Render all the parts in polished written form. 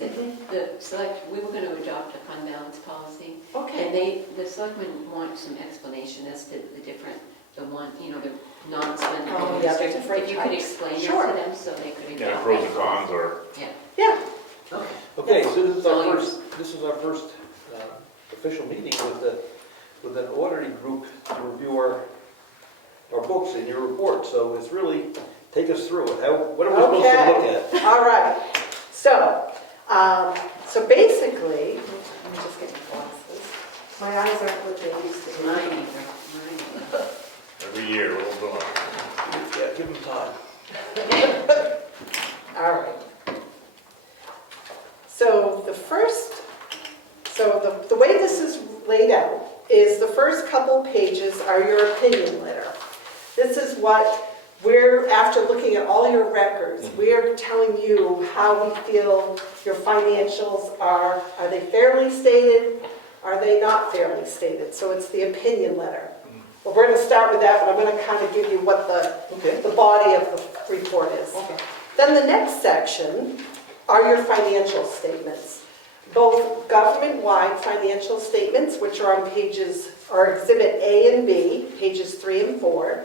that we were going to adopt a fund balance policy. Okay. And the selectmen want some explanation as to the different, the non-spending. Oh, yeah, the different If you could types. explain Sure. that to them so they could. Yeah, pros and cons, or Yeah. Okay. Okay, so this is our first official meeting with an auditing group to review our books and your report. So it's really, take us through it. What are we supposed to look at? All right. So basically, let me just get my glasses. My eyes aren't what they used to be. Mine either. every year, we'll go on. Yeah, give them time. All right. So the way this is laid out is the first couple pages are your opinion letter. This is what after looking at all your records, we're telling you how we feel your financials are. Are they fairly stated? Are they not fairly stated? So it's the opinion letter. Well, we're going to start with that, but I'm going to kind of give you what the body of the report is. Okay. Then the next section are your financial statements. Both government-wide financial statements, which are on Exhibit A and B, pages 3 and 4.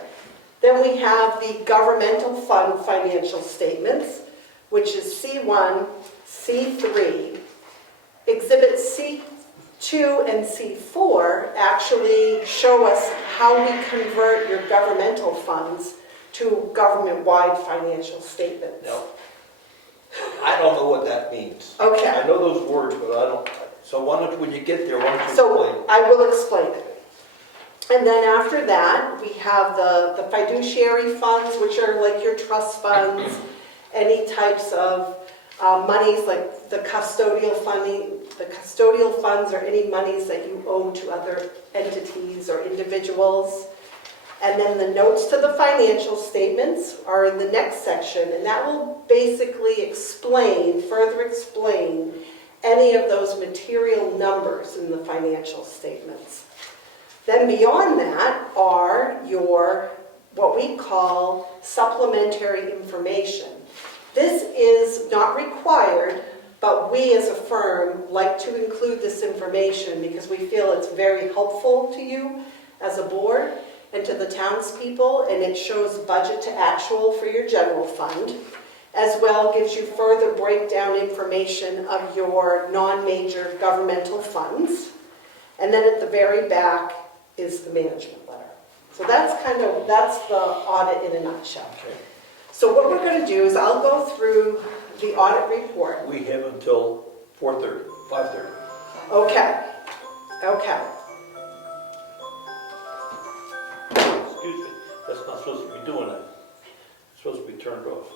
Then we have the governmental fund financial statements, which is C1, C3. Exhibit C2 and C4 actually show us how we convert your governmental funds to government-wide financial statements. Now, I don't know what that means. Okay. I know those words, but I don't. So why don't you, when you get there, why don't you explain? So I will explain it. And then after that, we have the fiduciary funds, which are like your trust funds, any types of monies like the custodial funding. The custodial funds are any monies that you owe to other entities or individuals. And then the notes to the financial statements are in the next section, and that will basically further explain any of those material numbers in the financial statements. Then beyond that are what we call supplementary information. This is not required, but we as a firm like to include this information because we feel it's very helpful to you as a board and to the townspeople, and it shows budget to actual for your general fund, as well gives you further breakdown information of your non-major governmental funds. And then at the very back is the management letter. So that's the audit in a nutshell. Okay. So what we're going to do is I'll go through the audit report. We have until 4:30, 5:30. Okay. Excuse me, that's not supposed to be doing that. It's supposed to be turned off.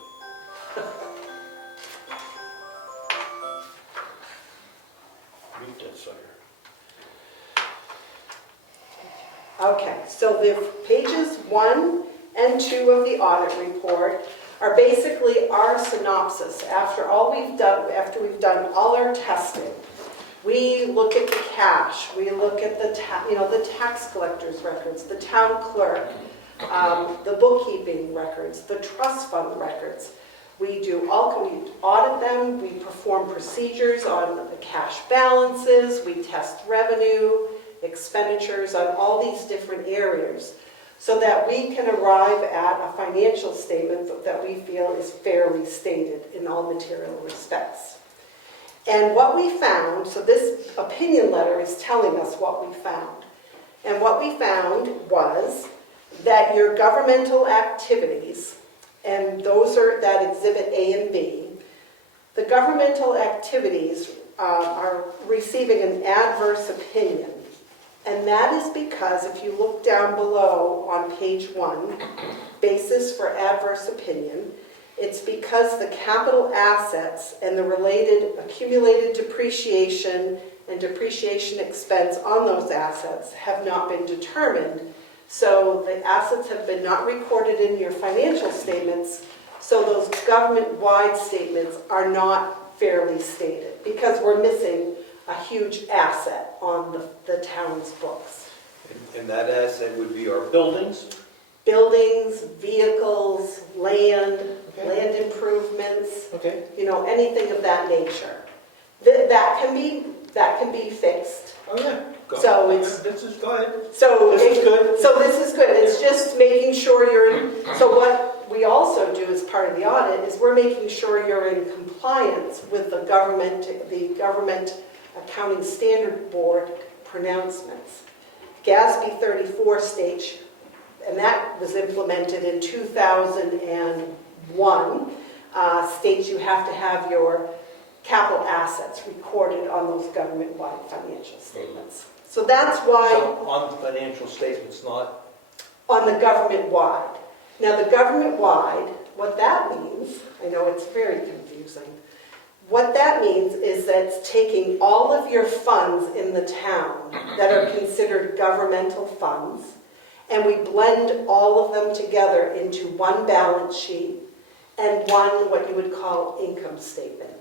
Mute that sucker. Okay, so the pages 1 and 2 of the audit report are basically our synopsis. After we've done all our testing, we look at the cash, we look at the tax collector's records, the town clerk, the bookkeeping records, the trust fund records. We audit them, we perform procedures on the cash balances, we test revenue, expenditures on all these different areas so that we can arrive at a financial statement that we feel is fairly stated in all material respects. And what we found, so this opinion letter is telling us what we found. And what we found was that your governmental activities, and that exhibit A and B, the governmental activities are receiving an adverse opinion. And that is because if you look down below on page 1, basis for adverse opinion, it's because the capital assets and the related accumulated depreciation and depreciation expense on those assets have not been determined. So the assets have been not recorded in your financial statements, so those government-wide statements are not fairly stated because we're missing a huge asset on the town's books. And that asset would be our buildings? Buildings, vehicles, land, Okay. land improvements, Okay. anything of that nature. That can be fixed. Oh, yeah. Go. So it's- This is, go ahead. So This is good. So this is good. It's just making sure you're in, so what we also do as part of the audit is we're making sure you're in compliance with the government Accounting Standard Board pronouncements. GASB 34 states, and that was implemented in 2001, states you have to have your capital assets recorded on those government-wide financial statements. So that's why So on financial statements, not, on the government-wide. Now, the government-wide, what that means, I know it's very confusing. What that means is that it's taking all of your funds in the town that are considered governmental funds, and we blend all of them together into one balance sheet and one what you would call income statement.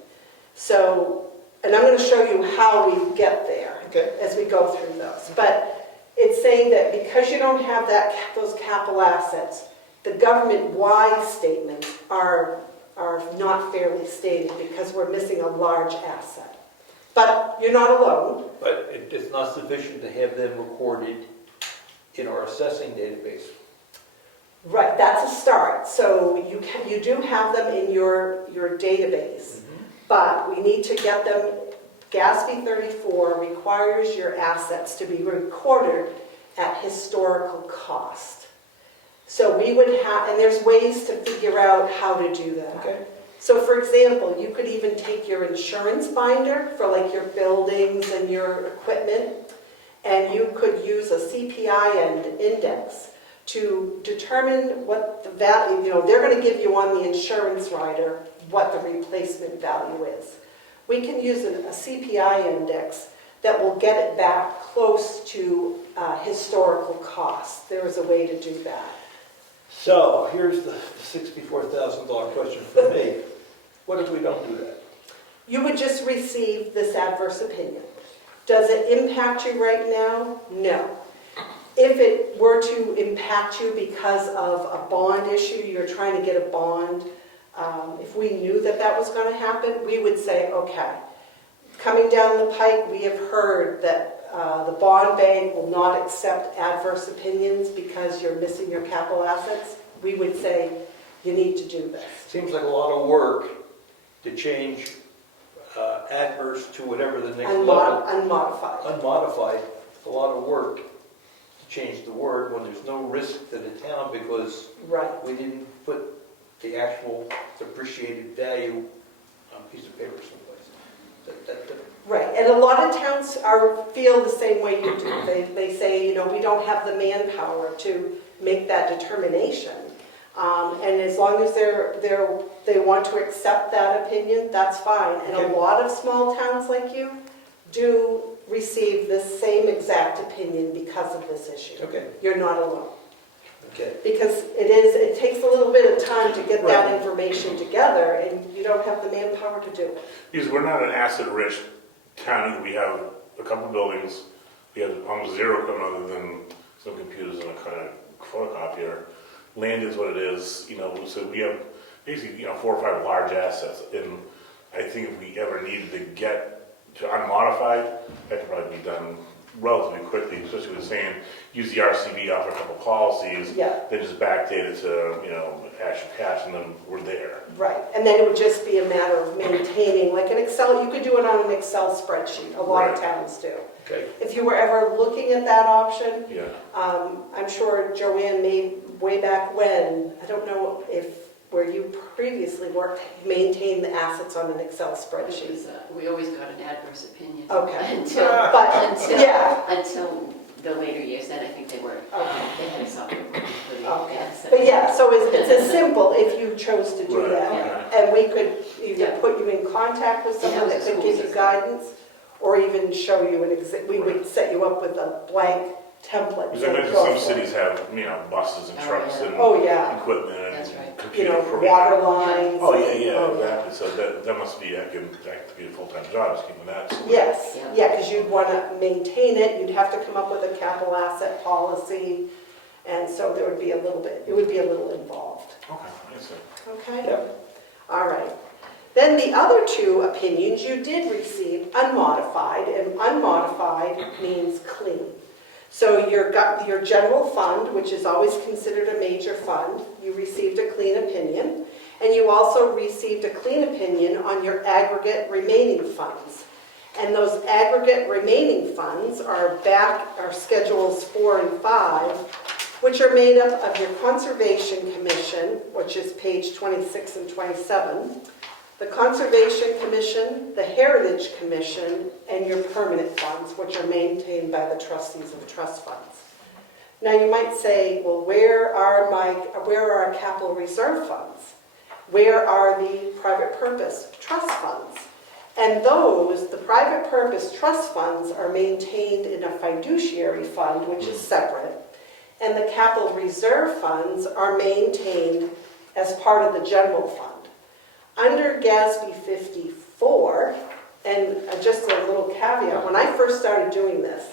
So, and I'm going to show you how we get there okay. as we go through those. But it's saying that because you don't have those capital assets, the government-wide statements are not fairly stated because we're missing a large asset. But you're not alone. But it's not sufficient to have them recorded in our assessing database. Right, that's a start. So you do have them in your database, but we need to get them. GASB 34 requires your assets to be recorded at historical cost. So we would have, and there's ways to figure out how to do that. Okay. So for example, you could even take your insurance binder for like your buildings and your equipment, and you could use a CPI index to determine what the value, they're going to give you on the insurance rider what the replacement value is. We can use a CPI index that will get it back close to historical costs. There is a way to do that. So here's the $64,000 question for me. What if we don't do that? You would just receive this adverse opinion. Does it impact you right now? No. If it were to impact you because of a bond issue, you're trying to get a bond, if we knew that that was going to happen, we would say, okay, coming down the pike, we have heard that the bond bank will not accept adverse opinions because you're missing your capital assets. We would say, you need to do this. Seems like a lot of work to change adverse to whatever the next level. Unmodified. Unmodified, a lot of work to change the word when there's no risk to the town because Right. we didn't put the actual depreciated value on a piece of paper someplace. Right, and a lot of towns feel the same way you do. They say, we don't have the manpower to make that determination. And as long as they want to accept that opinion, that's fine. And Okay. a lot of small towns like you do receive this same exact opinion because of this issue. Okay. You're not alone. Okay. Because it takes a little bit of time to get that Right. information together, and you don't have the manpower to do it. Because we're not an asset-rich town. We have a couple buildings. We have almost zero equipment other than some computers and a kind of photocopier. Land is what it is, so we have basically, 4 or 5 large assets. And I think if we ever needed to get to unmodified, that could probably be done relatively quickly, especially with saying, use the RCB off a couple policies, Yeah. then just backdate it to, actual cash, and then we're there. Right, and then it would just be a matter of maintaining, like an Excel, you could do it on an Excel spreadsheet, a lot of Right. towns do. Okay. If you were ever looking at that option, Yeah. I'm sure Joanne made way back when, I don't know where you previously worked, maintained the assets on an Excel spreadsheet. We always got an adverse opinion. Okay. Until Yeah. the later years, then I think they had something for the Okay. asset. But yeah, so it's as simple if you chose to do Right, that. okay. And we could either Yeah. put you in contact with someone Yeah, that could school give you system. guidance, or even show you we would set you up with a blank template. Because I imagine some cities have, buses and Oh, trucks yeah. and Oh, yeah. equipment and That's right. computer Water lines. Oh, yeah, Oh, exactly. So that must be, that could be a full-time job, just keeping that. Yes, Yeah. yeah, because you'd want to maintain it, you'd have to come up with a capital asset policy, and so it would be a little involved. Okay, I see. Okay? Yep. All right. Then the other two opinions you did receive unmodified, and unmodified means clean. So your general fund, which is always considered a major fund, you received a clean opinion, and you also received a clean opinion on your aggregate remaining funds. And those aggregate remaining funds are Schedules 4 and 5, which are made up of your Conservation Commission, which is page 26 and 27, the Conservation Commission, the Heritage Commission, and your permanent funds, which are maintained by the trustees of trust funds. Now you might say, well, where are our capital reserve funds? Where are the private purpose trust funds? And those, the private purpose trust funds, are maintained in a fiduciary fund, which is separate, and the capital reserve funds are maintained as part of the general fund. Under GASB 54, and just a little caveat, when I first started doing this,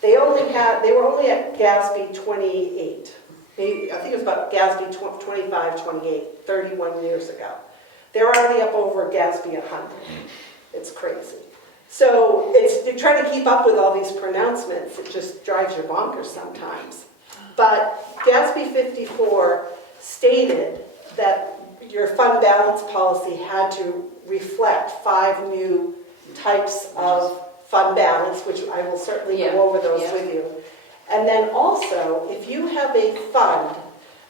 they were only at GASB 28. I think it was about GASB 25, 28, 31 years ago. They're already up over GASB 100. It's crazy. So you're trying to keep up with all these pronouncements. It just drives you bonkers sometimes. But GASB 54 stated that your fund balance policy had to reflect 5 new types of fund balance, which I will certainly go over those with you. And then also, if you have a fund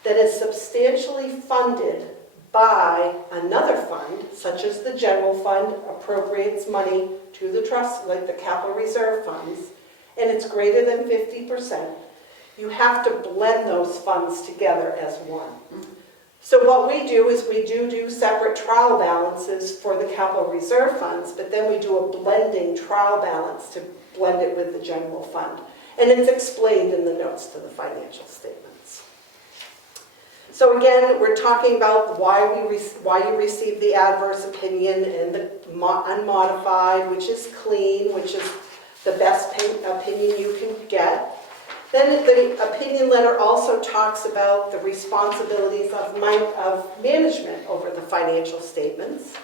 that is substantially funded by another fund, such as the general fund appropriates money to the trust, like the capital reserve funds, and it's greater than 50%, you have to blend those funds together as one. So what we do is we do separate trial balances for the capital reserve funds, but then we do a blending trial balance to blend it with the general fund. And it's explained in the notes to the financial statements. So again, we're talking about why you received the adverse opinion and the unmodified, which is clean, which is the best opinion you can get. Then the opinion letter also talks about the responsibilities of management over the financial statements,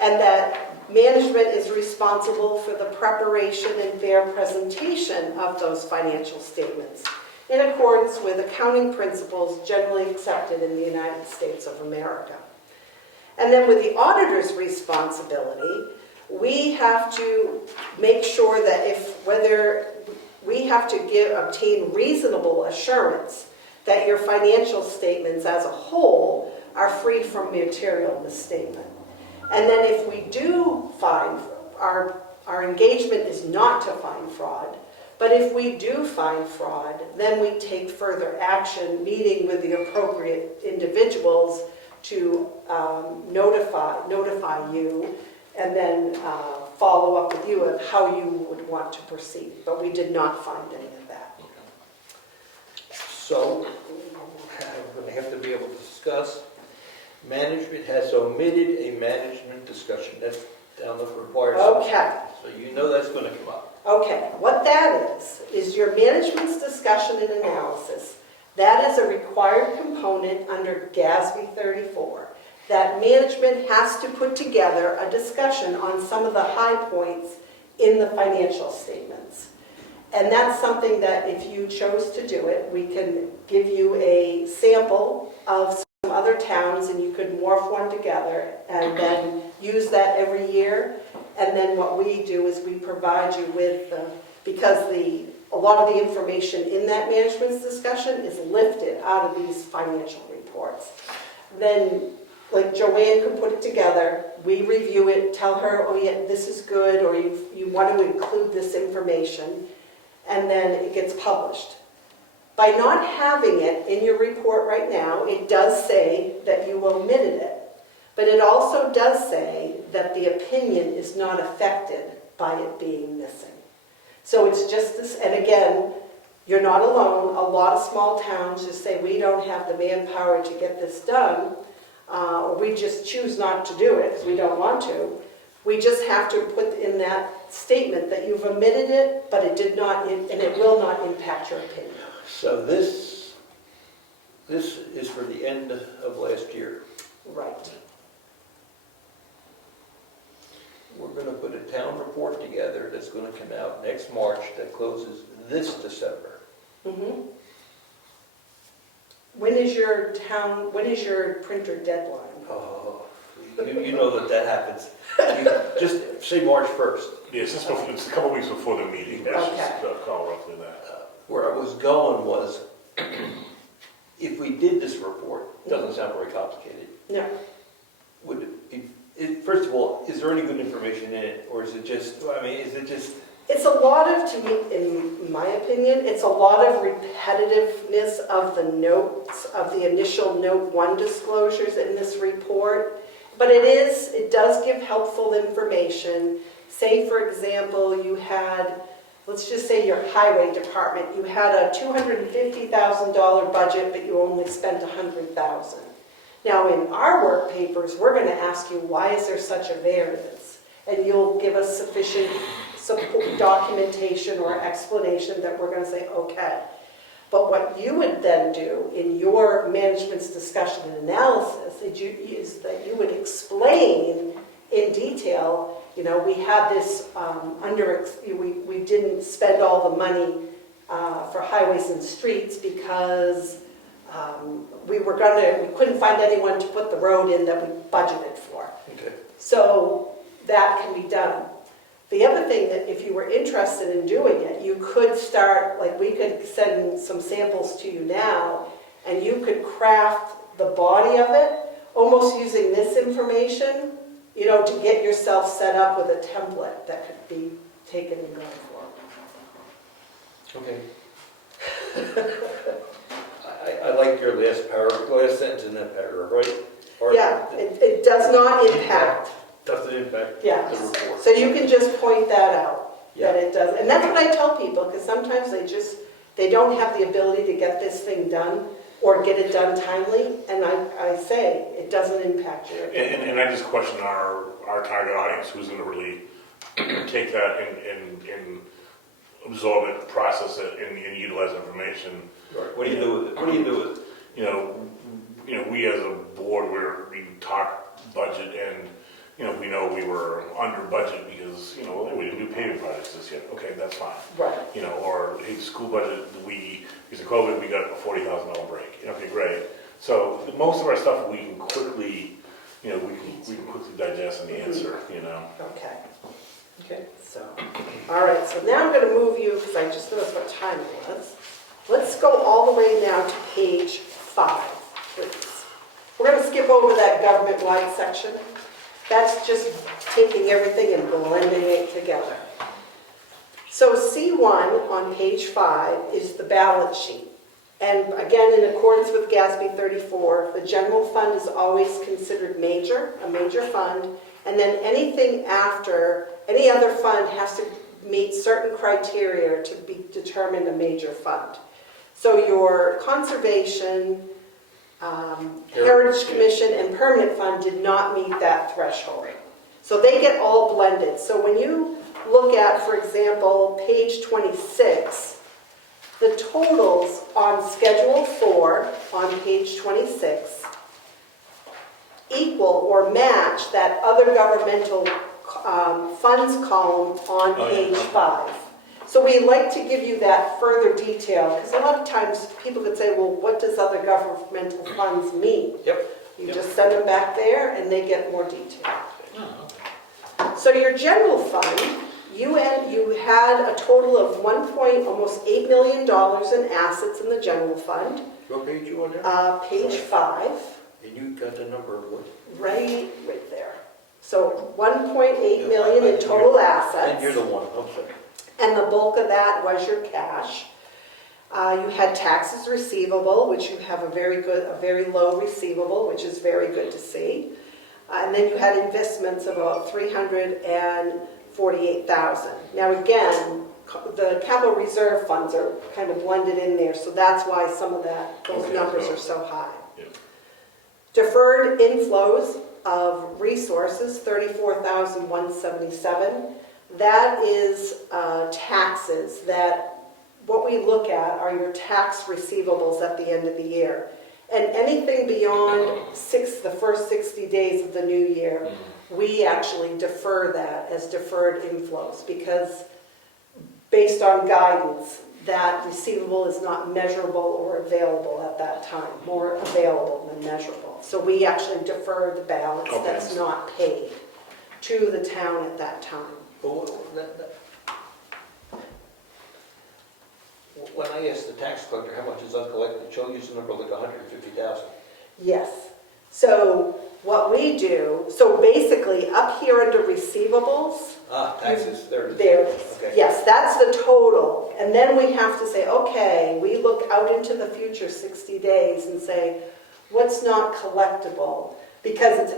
and that management is responsible for the preparation and fair presentation of those financial statements in accordance with accounting principles generally accepted in the United States of America. And then with the auditor's responsibility, we have to make sure that we have to obtain reasonable assurance that your financial statements as a whole are free from material misstatement. And then if we do find, our engagement is not to find fraud, but if we do find fraud, then we take further action, meeting with the appropriate individuals to notify you, and then follow up with you of how you would want to proceed. But we did not find any of that. So, we're going to have to be able to discuss. Management has omitted a management discussion. That's down the required. Okay. So you know that's going to come up. Okay, what that is your management's discussion and analysis. That is a required component under GASB 34. That management has to put together a discussion on some of the high points in the financial statements. And that's something that if you chose to do it, we can give you a sample of some other towns and you could morph one together and then use that every year. And then what we do is we provide you with, because a lot of the information in that management's discussion is lifted out of these financial reports. Then like Joanne could put it together, we review it, tell her, oh yeah, this is good, or you want to include this information, and then it gets published. By not having it in your report right now, it does say that you omitted it, but it also does say that the opinion is not affected by it being missing. So it's just this, and again, you're not alone. A lot of small towns just say, we don't have the manpower to get this done, or we just choose not to do it because we don't want to. We just have to put in that statement that you've omitted it, but it did not, and it will not impact your opinion. So this is for the end of last year. Right. report together that's gonna come out next March that closes this December. Mhm. When is your printer deadline? Oh, you know that happens. You just say March 1st. Yeah, it's a couple weeks before the meeting, that's just call roughly that. Where I was going was, if we did this report, it doesn't sound very complicated. No. Would first of all, is there any good information in it, or is it just, It's a lot of, to me, in my opinion, it's a lot of repetitiveness of the notes, of the initial Note 1 disclosures in this report. But it does give helpful information. Say, for example, you had, let's just say your highway department, you had a $250,000 budget, but you only spent $100,000. Now, in our work papers, we're going to ask you, why is there such a variance? And you'll give us sufficient documentation or explanation that we're going to say, okay. But what you would then do in your management's discussion and analysis is that you would explain in detail, we had this we didn't spend all the money for highways and streets because we couldn't find anyone to put the road in that we budgeted for. okay. So that can be done. The other thing that if you were interested in doing it, you could start, we could send some samples to you now, and you could craft the body of it, almost using this information, to get yourself set up with a template that could be taken and gone for. Okay. I like your last sentence in that paragraph, right? Yeah, it does not impact. Doesn't impact Yeah. the report. So you can just point that out, Yeah. that it does. And that's what I tell people, because sometimes they don't have the ability to get this thing done or get it done timely. And I say, it doesn't impact your. And I just question our target audience, who's gonna really take that and absorb it, process it, and utilize information. Right. What do you do with it? We as a board, we talk budget, and we know we were under budget because we didn't do paving projects this year. Okay, that's fine. Right. Or hey, the school budget, because of COVID, we got a $40,000 break. Okay, great. So most of our stuff we can quickly, we can quickly digest and answer. Okay. Okay. So, all right. So now I'm going to move you, because I just noticed what time it was. Let's go all the way now to page 5, please. We're going to skip over that government-wide section. That's just taking everything and blending it together. So C1 on page 5 is the balance sheet. And again, in accordance with GASB 34, the general fund is always considered a major fund, and then anything after, any other fund has to meet certain criteria to be determined a major fund. So your conservation, Heritage Commission, and Permanent Fund did not meet that threshold. So they get all blended. So when you look at, for example, page 26, the totals on Schedule 4 on page 26 equal or match that other governmental funds column on page 5. So we like to give you that further detail, because a lot of times people could say, well, what does other governmental funds mean? Yep. You just send them back there and they get more detail. So your general fund, you had a total of almost $8 million in assets in the general fund. What page you on there? Page 5. And you got the number of what? Right there. So 1.8 million in total assets. And you're the one, I'm sorry. And the bulk of that was your cash. You had taxes receivable, which you have a very low receivable, which is very good to see. And then you had investments of about $348,000. Now again, the capital reserve funds are kind of blended in there, so that's why some of those numbers are so high. Yeah. Deferred inflows of resources, $34,177. That is taxes. What we look at are your tax receivables at the end of the year. And anything beyond the first 60 days of the new year we actually defer that as deferred inflows because based on guidance, that receivable is not measurable or available at that time, more available than measurable. So we actually defer the balance Okay. that's not paid to the town at that time. When I asked the tax collector how much is uncollected, she'll use a number like 150,000. Yes. So what we do, so basically up here under receivables, Taxes, there it is. there it is. Okay. Yes, that's the total. And then we have to say, okay, we look out into the future 60 days and say, what's not collectible? Because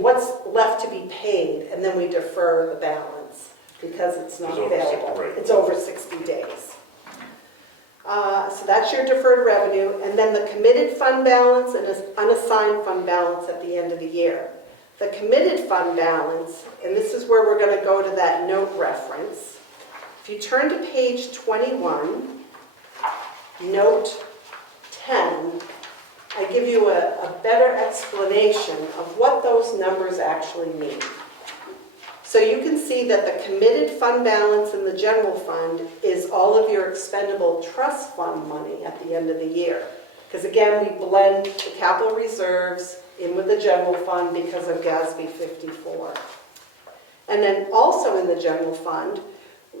what's left to be paid? And then we defer the balance because it's not It's over 60, available. right. It's over 60 days. So that's your deferred revenue, and then the committed fund balance and unassigned fund balance at the end of the year. The committed fund balance, and this is where we're going to go to that note reference. If you turn to page 21, note 10, I give you a better explanation of what those numbers actually mean. So you can see that the committed fund balance in the general fund is all of your expendable trust fund money at the end of the year. Because again, we blend the capital reserves in with the general fund because of GASB 54. And then also in the general fund,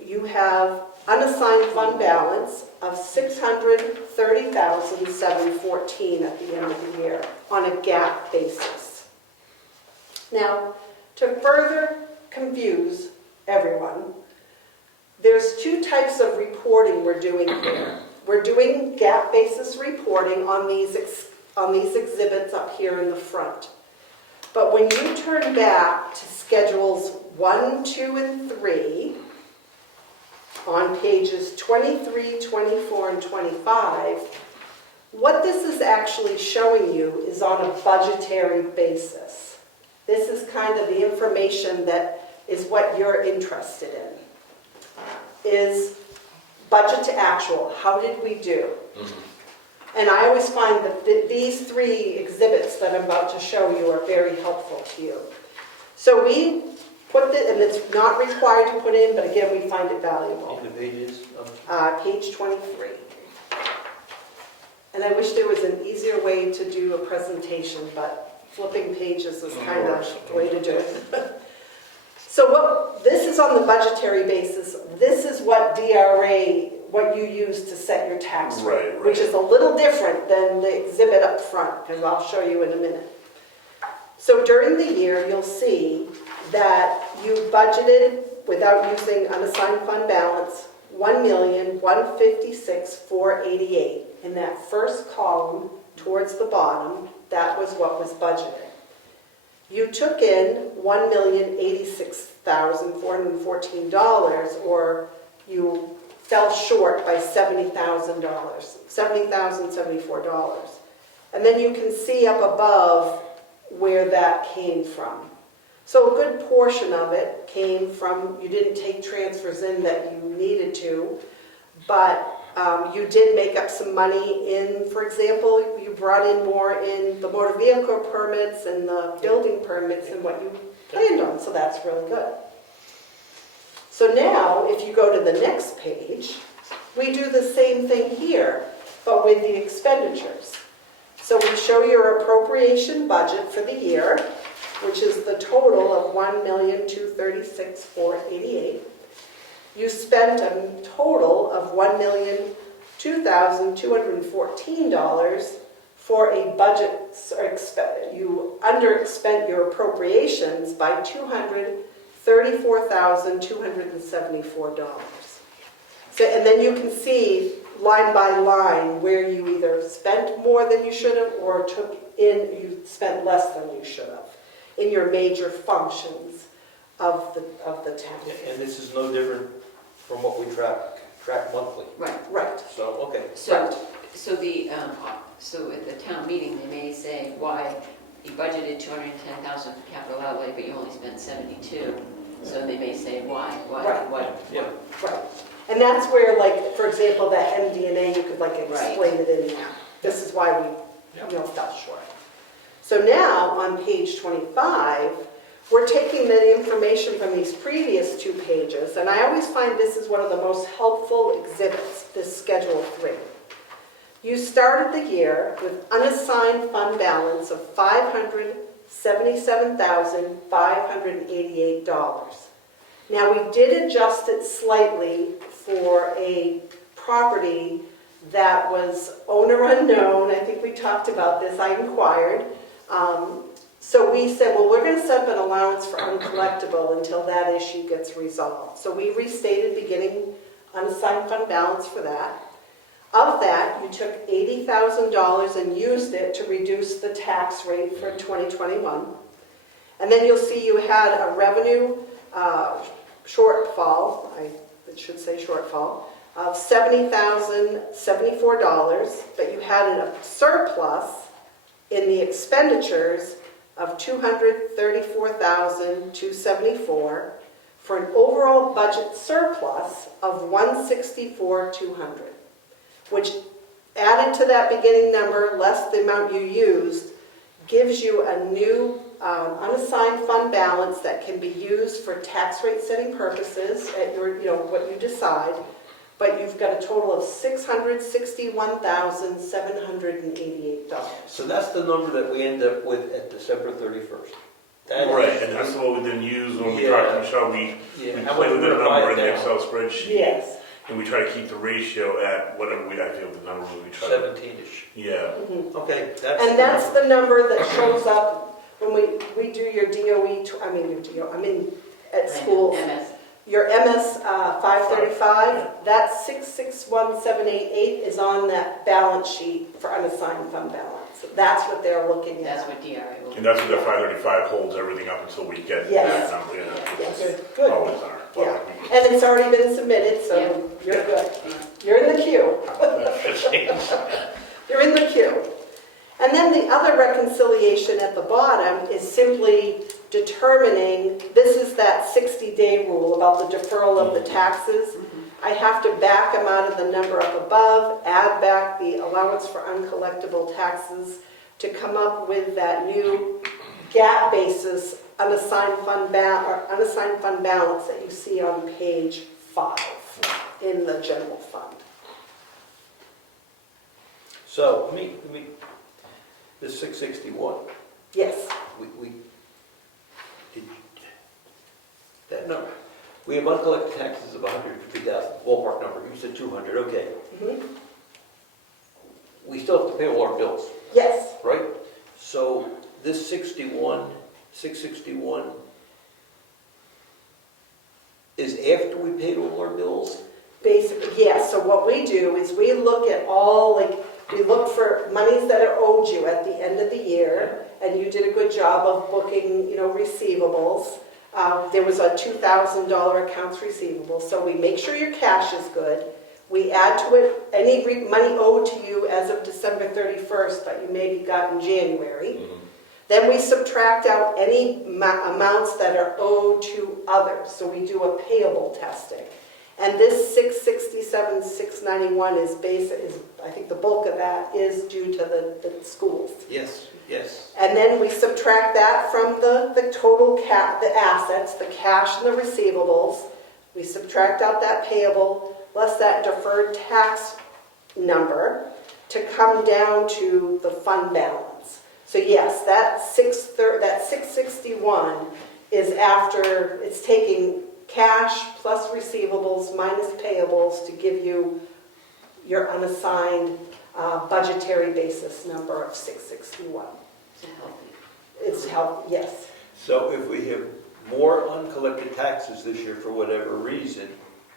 you have unassigned fund balance of $630,714 at the end of the year on a GAAP basis. Now, to further confuse everyone, there's two types of reporting we're doing here. We're doing GAAP basis reporting on these exhibits up here in the front. But when you turn back to schedules 1, 2, and 3, on pages 23, 24, and 25, what this is actually showing you is on a budgetary basis. This is kind of the information that is what you're interested in, is budget to actual. How did we do? Mm-hmm. And I always find that these three exhibits that I'm about to show you are very helpful to you. So we put it, and it's not required to put in, but again, we find it valuable. In the pages? Page 23. And I wish there was an easier way to do a presentation, but flipping pages is kind of the way to do it. So this is on the budgetary basis. This is what DRA, what you use to set your tax rate, Right. which is a little different than the exhibit up front, because I'll show you in a minute. So during the year, you'll see that you budgeted, without using unassigned fund balance, $1,156,488. In that first column towards the bottom, that was what was budgeted. You took in $1,086,414, or you fell short by $70,074. And then you can see up above where that came from. So a good portion of it came from, you didn't take transfers in that you needed to, but you did make up some money in, for example, you brought in more in the motor vehicle permits and the building permits than what you planned on, so that's really good. So now, if you go to the next page, we do the same thing here, but with the expenditures. So we show your appropriation budget for the year, which is the total of $1,236,488. You spent a total of $1,002,214 for a budget, you underspent your appropriations by $234,274. So, and then you can see line by line where you either spent more than you should have or you spent less than you should have in your major functions of the town. And this is no different from what we track monthly. Right. Right. So, okay. So at the town meeting, they may say why you budgeted $210,000 for capital outlay, but you only spent 72. So they may say why. Yeah. Right. And that's where, like, for example, that MD&A, you could like explain it in there. This is why we fell short. So now on page 25, we're taking the information from these previous 2 pages, and I always find this is one of the most helpful exhibits, this Schedule 3. You started the year with unassigned fund balance of $577,588. Now, we did adjust it slightly for a property that was owner unknown. I think we talked about this, I inquired. So we said, well, we're going to set up an allowance for uncollectible until that issue gets resolved. So we restated beginning unassigned fund balance for that. Of that, you took $80,000 and used it to reduce the tax rate for 2021. And then you'll see you had a revenue shortfall, it should say shortfall, of $70,074, but you had a surplus in the expenditures of $234,274 for an overall budget surplus of $164,200, which added to that beginning number, less the amount you used, gives you a new unassigned fund balance that can be used for tax rate setting purposes at your, what you decide. But you've got a total of $661,788. So that's the number that we end up with at December 31st. That Right, is- and that's what we then use when we talk to Michelle, we play with the number in the Excel spreadsheet. Yes. And we try to keep the ratio at whatever I feel the number we try to. 17-ish. Yeah. Okay, And that's the number that shows up when we do your DOE, at schools. MS. Your MS 535, that 661,788 is on that balance sheet for unassigned fund balance. That's what they're looking That's at. what DRA will. And that's what the 535 holds everything up until we get Yes. that number. Yeah. Yes. Good. Always are. Yeah. And it's already been submitted, so you're good. You're in the queue. You're in the queue. And then the other reconciliation at the bottom is simply determining, this is that 60-day rule about the deferral of the taxes. I have to back them out of the number up above, add back the allowance for uncollectible taxes to come up with that new GAAP basis unassigned fund balance that you see on page 5 in the general fund. So, let me, this 661, Yes. we did, that number, we have uncollected taxes of 150,000, ballpark number, you said 200, okay. Mm-hmm. We still have to pay all our bills, Yes. right? So, this 661 is after we paid all our bills? Basically, yes. So what we do is we look at we look for monies that are owed you at the end of the year, and you did a good job of booking, receivables. There was a $2,000 accounts receivable, so we make sure your cash is good. We add to it any money owed to you as of December 31st that you maybe got in January. Then we subtract out any amounts that are owed to others. So we do a payable testing. And this 667,691 is I think the bulk of that is due to the schools. Yes, yes. And then we subtract that from the total the assets, the cash and the receivables. We subtract out that payable, less that deferred tax number to come down to the fund balance. So yes, that 661 is after, it's taking cash plus receivables minus payables to give you your unassigned budgetary basis number of 661. It's healthy, yes. So if we have more uncollected taxes this year for whatever reason,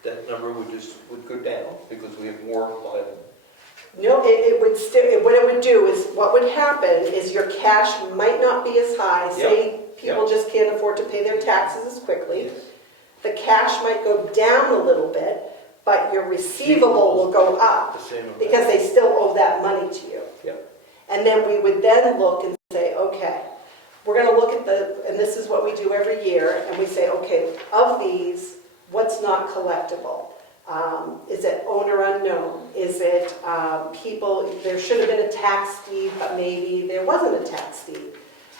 that number would go down because we have more liable. No, it would still, what it would do is, what would happen is your cash might not be as high. Say people just can't afford to pay their taxes as quickly. Yes. The cash might go down a little bit, but your receivable will go up The same amount. because they still owe that money to you. Yep. And then we would then look and say, okay, we're going to look at and this is what we do every year, and we say, okay, of these, what's not collectible? Is it owner unknown? Is it people, there should have been a tax deed, but maybe there wasn't a tax deed,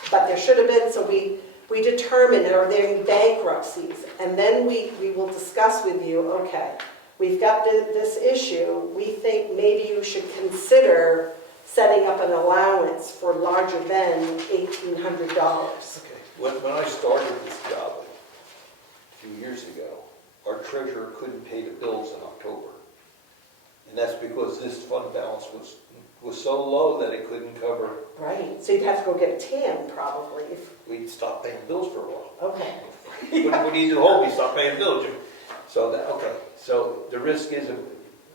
but there should have been, so we we determine, are there any bankruptcies? And then we will discuss with you, okay, we've got this issue, we think maybe you should consider setting up an allowance for larger than $1,800. Okay. When I started this job a few years ago, our treasurer couldn't pay the bills in October. And that's because this fund balance was so low that it couldn't cover. Right, so you'd have to go get a TAM probably if, We'd stop paying bills for a while. okay. What do you do home? You stop paying bills. So that, okay, so the risk is,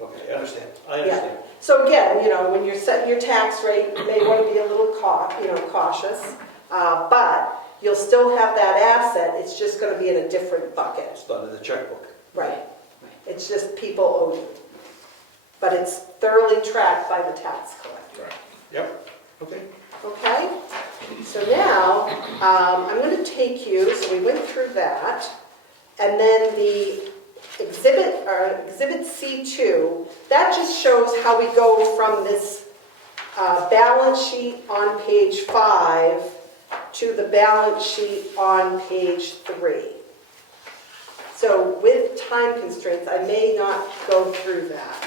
okay, I understand. So again, when you're setting your tax rate, you may want to be a little cautious, but you'll still have that asset, it's just going to be in a different bucket. It's done in the checkbook. Right. It's just people owe you. But it's thoroughly tracked by the tax collector. Right. Yep, okay. Okay? So now, I'm going to take you, so we went through that, and then the Exhibit C2, that just shows how we go from this balance sheet on page 5 to the balance sheet on page 3. So with time constraints, I may not go through that,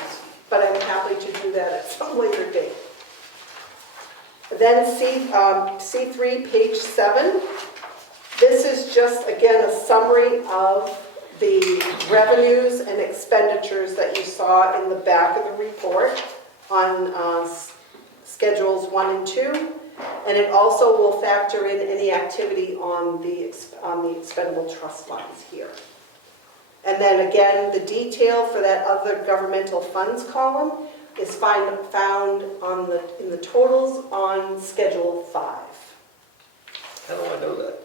but I'm happy to do that at some later date. Then C3, page 7. This is just, again, a summary of the revenues and expenditures that you saw in the back of the report on schedules 1 and 2. And it also will factor in any activity on the expendable trust funds here. And then again, the detail for that other governmental funds column is found in the totals on Schedule 5. How do I know that?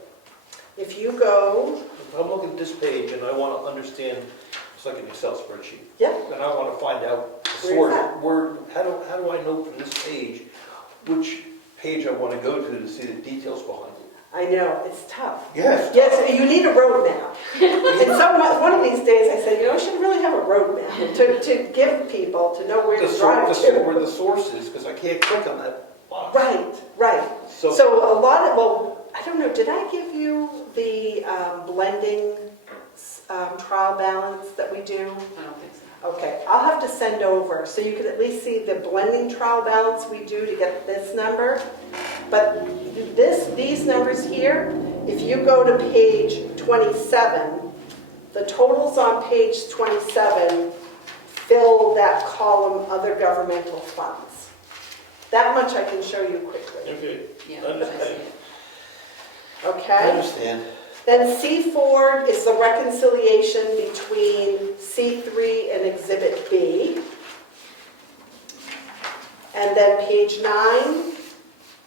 If you go, I'm looking at this page and I want to understand, it's like an Excel spreadsheet. yeah, And I want to find out the Where's source. that? How do I know from this page which page I want to go to see the details behind it? I know, it's tough. Yes. Yes, you need a roadmap. And one of these days I said, I should really have a roadmap to give people to know where to drive to. Where the source is, because I can't click on that box. Right. So So a lot of, I don't know, did I give you the blending trial balance that we do? I don't think so. Okay, I'll have to send over, so you can at least see the blending trial balance we do to get this number. But these numbers here, if you go to page 27, the totals on page 27 fill that column other governmental funds. That much I can show you quickly. Okay. Yeah, I understand. I see it. I Okay? understand. Then C4 is the reconciliation between C3 and Exhibit B. And then page 9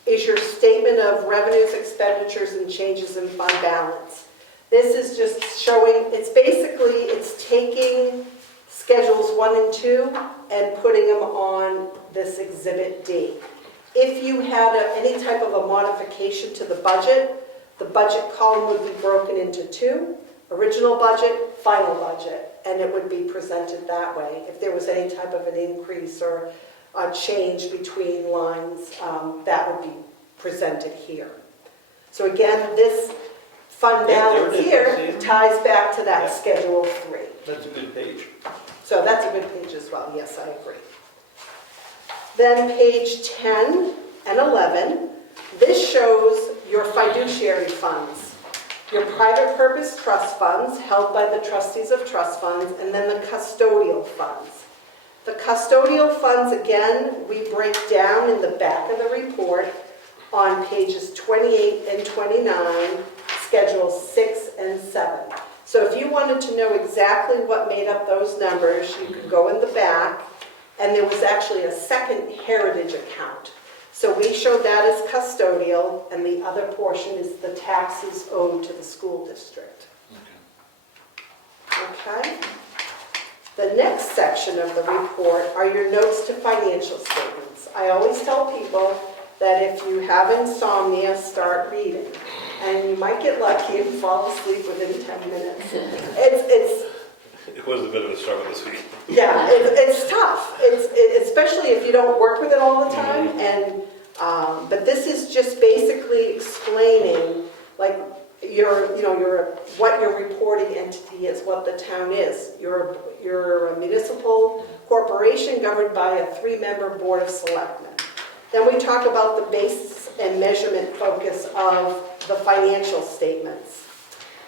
is your statement of revenues, expenditures, and changes in fund balance. This is just showing, it's taking schedules 1 and 2 and putting them on this Exhibit D. If you had any type of a modification to the budget column would be broken into 2, original budget, final budget, and it would be presented that way. If there was any type of an increase or a change between lines, that would be presented here. So again, this fund balance here ties back to that Schedule 3. That's a good page. So that's a good page as well, yes, I agree. Then page 10 and 11, this shows your fiduciary funds, your private purpose trust funds held by the trustees of trust funds, and then the custodial funds. The custodial funds, again, we break down in the back of the report on pages 28 and 29, schedules 6 and 7. So if you wanted to know exactly what made up those numbers, you could go in the back, and there was actually a second heritage account. So we showed that as custodial, and the other portion is the taxes owed to the school district. Okay? The next section of the report are your notes to financial statements. I always tell people that if you have insomnia, start reading. And you might get lucky and fall asleep within 10 minutes. It was a bit of a struggle this week. Yeah, it's tough. Especially if you don't work with it all the time. And but this is just basically explaining, like what your reporting entity is, what the town is. You're a municipal corporation governed by a 3-member board of selectmen. Then we talk about the basis and measurement focus of the financial statements.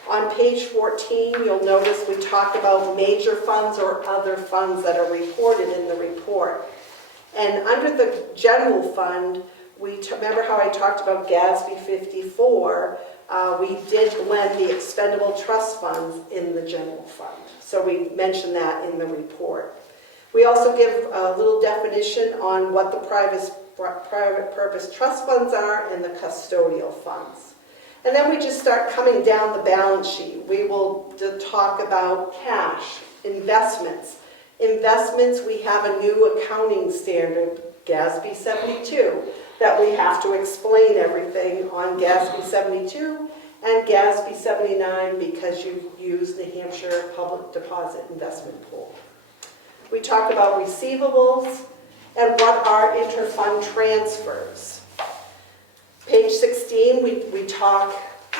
On page 14, you'll notice we talk about major funds or other funds that are reported in the report. And under the general fund, remember how I talked about GASB 54? We did blend the expendable trust funds in the general fund. So we mentioned that in the report. We also give a little definition on what the private purpose trust funds are and the custodial funds. And then we just start coming down the balance sheet. We will talk about cash, investments. Investments, we have a new accounting standard, GASB 72, that we have to explain everything on GASB 72 and GASB 79 because you use New Hampshire Public Deposit Investment Pool. We talk about receivables and what are interfund transfers. Page 16, we talk,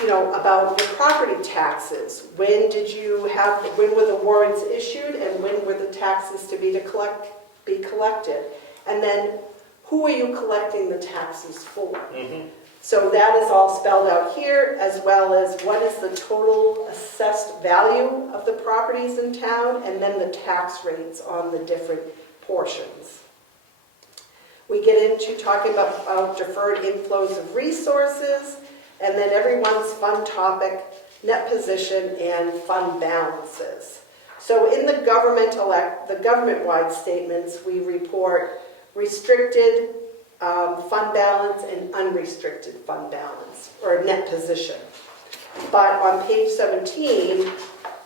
about the property taxes. When were the warrants issued and when were the taxes to be collected? And then who are you collecting the taxes for? Mm-hmm. So that is all spelled out here, as well as what is the total assessed value of the properties in town, and then the tax rates on the different portions. We get into talking about deferred inflows of resources, and then everyone's fund topic, net position, and fund balances. So in the government-wide statements, we report restricted fund balance and unrestricted fund balance, or net position. But on page 17,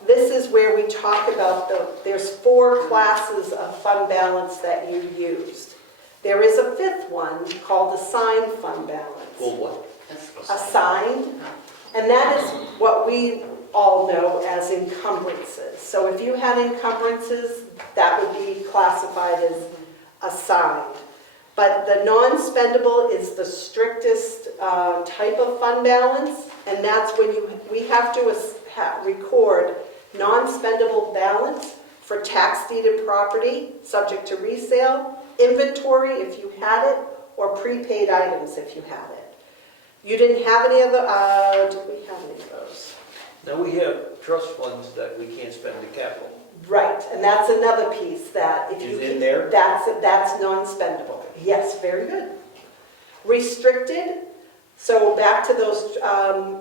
this is where we talk about there's 4 classes of fund balance that you used. There is a 5th one called assigned fund balance. Well, what? Assigned, and that is what we all know as encumbrances. So if you had encumbrances, that would be classified as assigned. But the non-spendable is the strictest type of fund balance, and that's when we have to record non-spendable balance for tax-deeded property subject to resale, inventory if you had it, or prepaid items if you had it. You didn't have any of the, did we have any of those? Now we have trust funds that we can't spend in capital. Right, and that's another piece that if you... Is in there? That's non-spendable. Yes, very good. Restricted, so back to those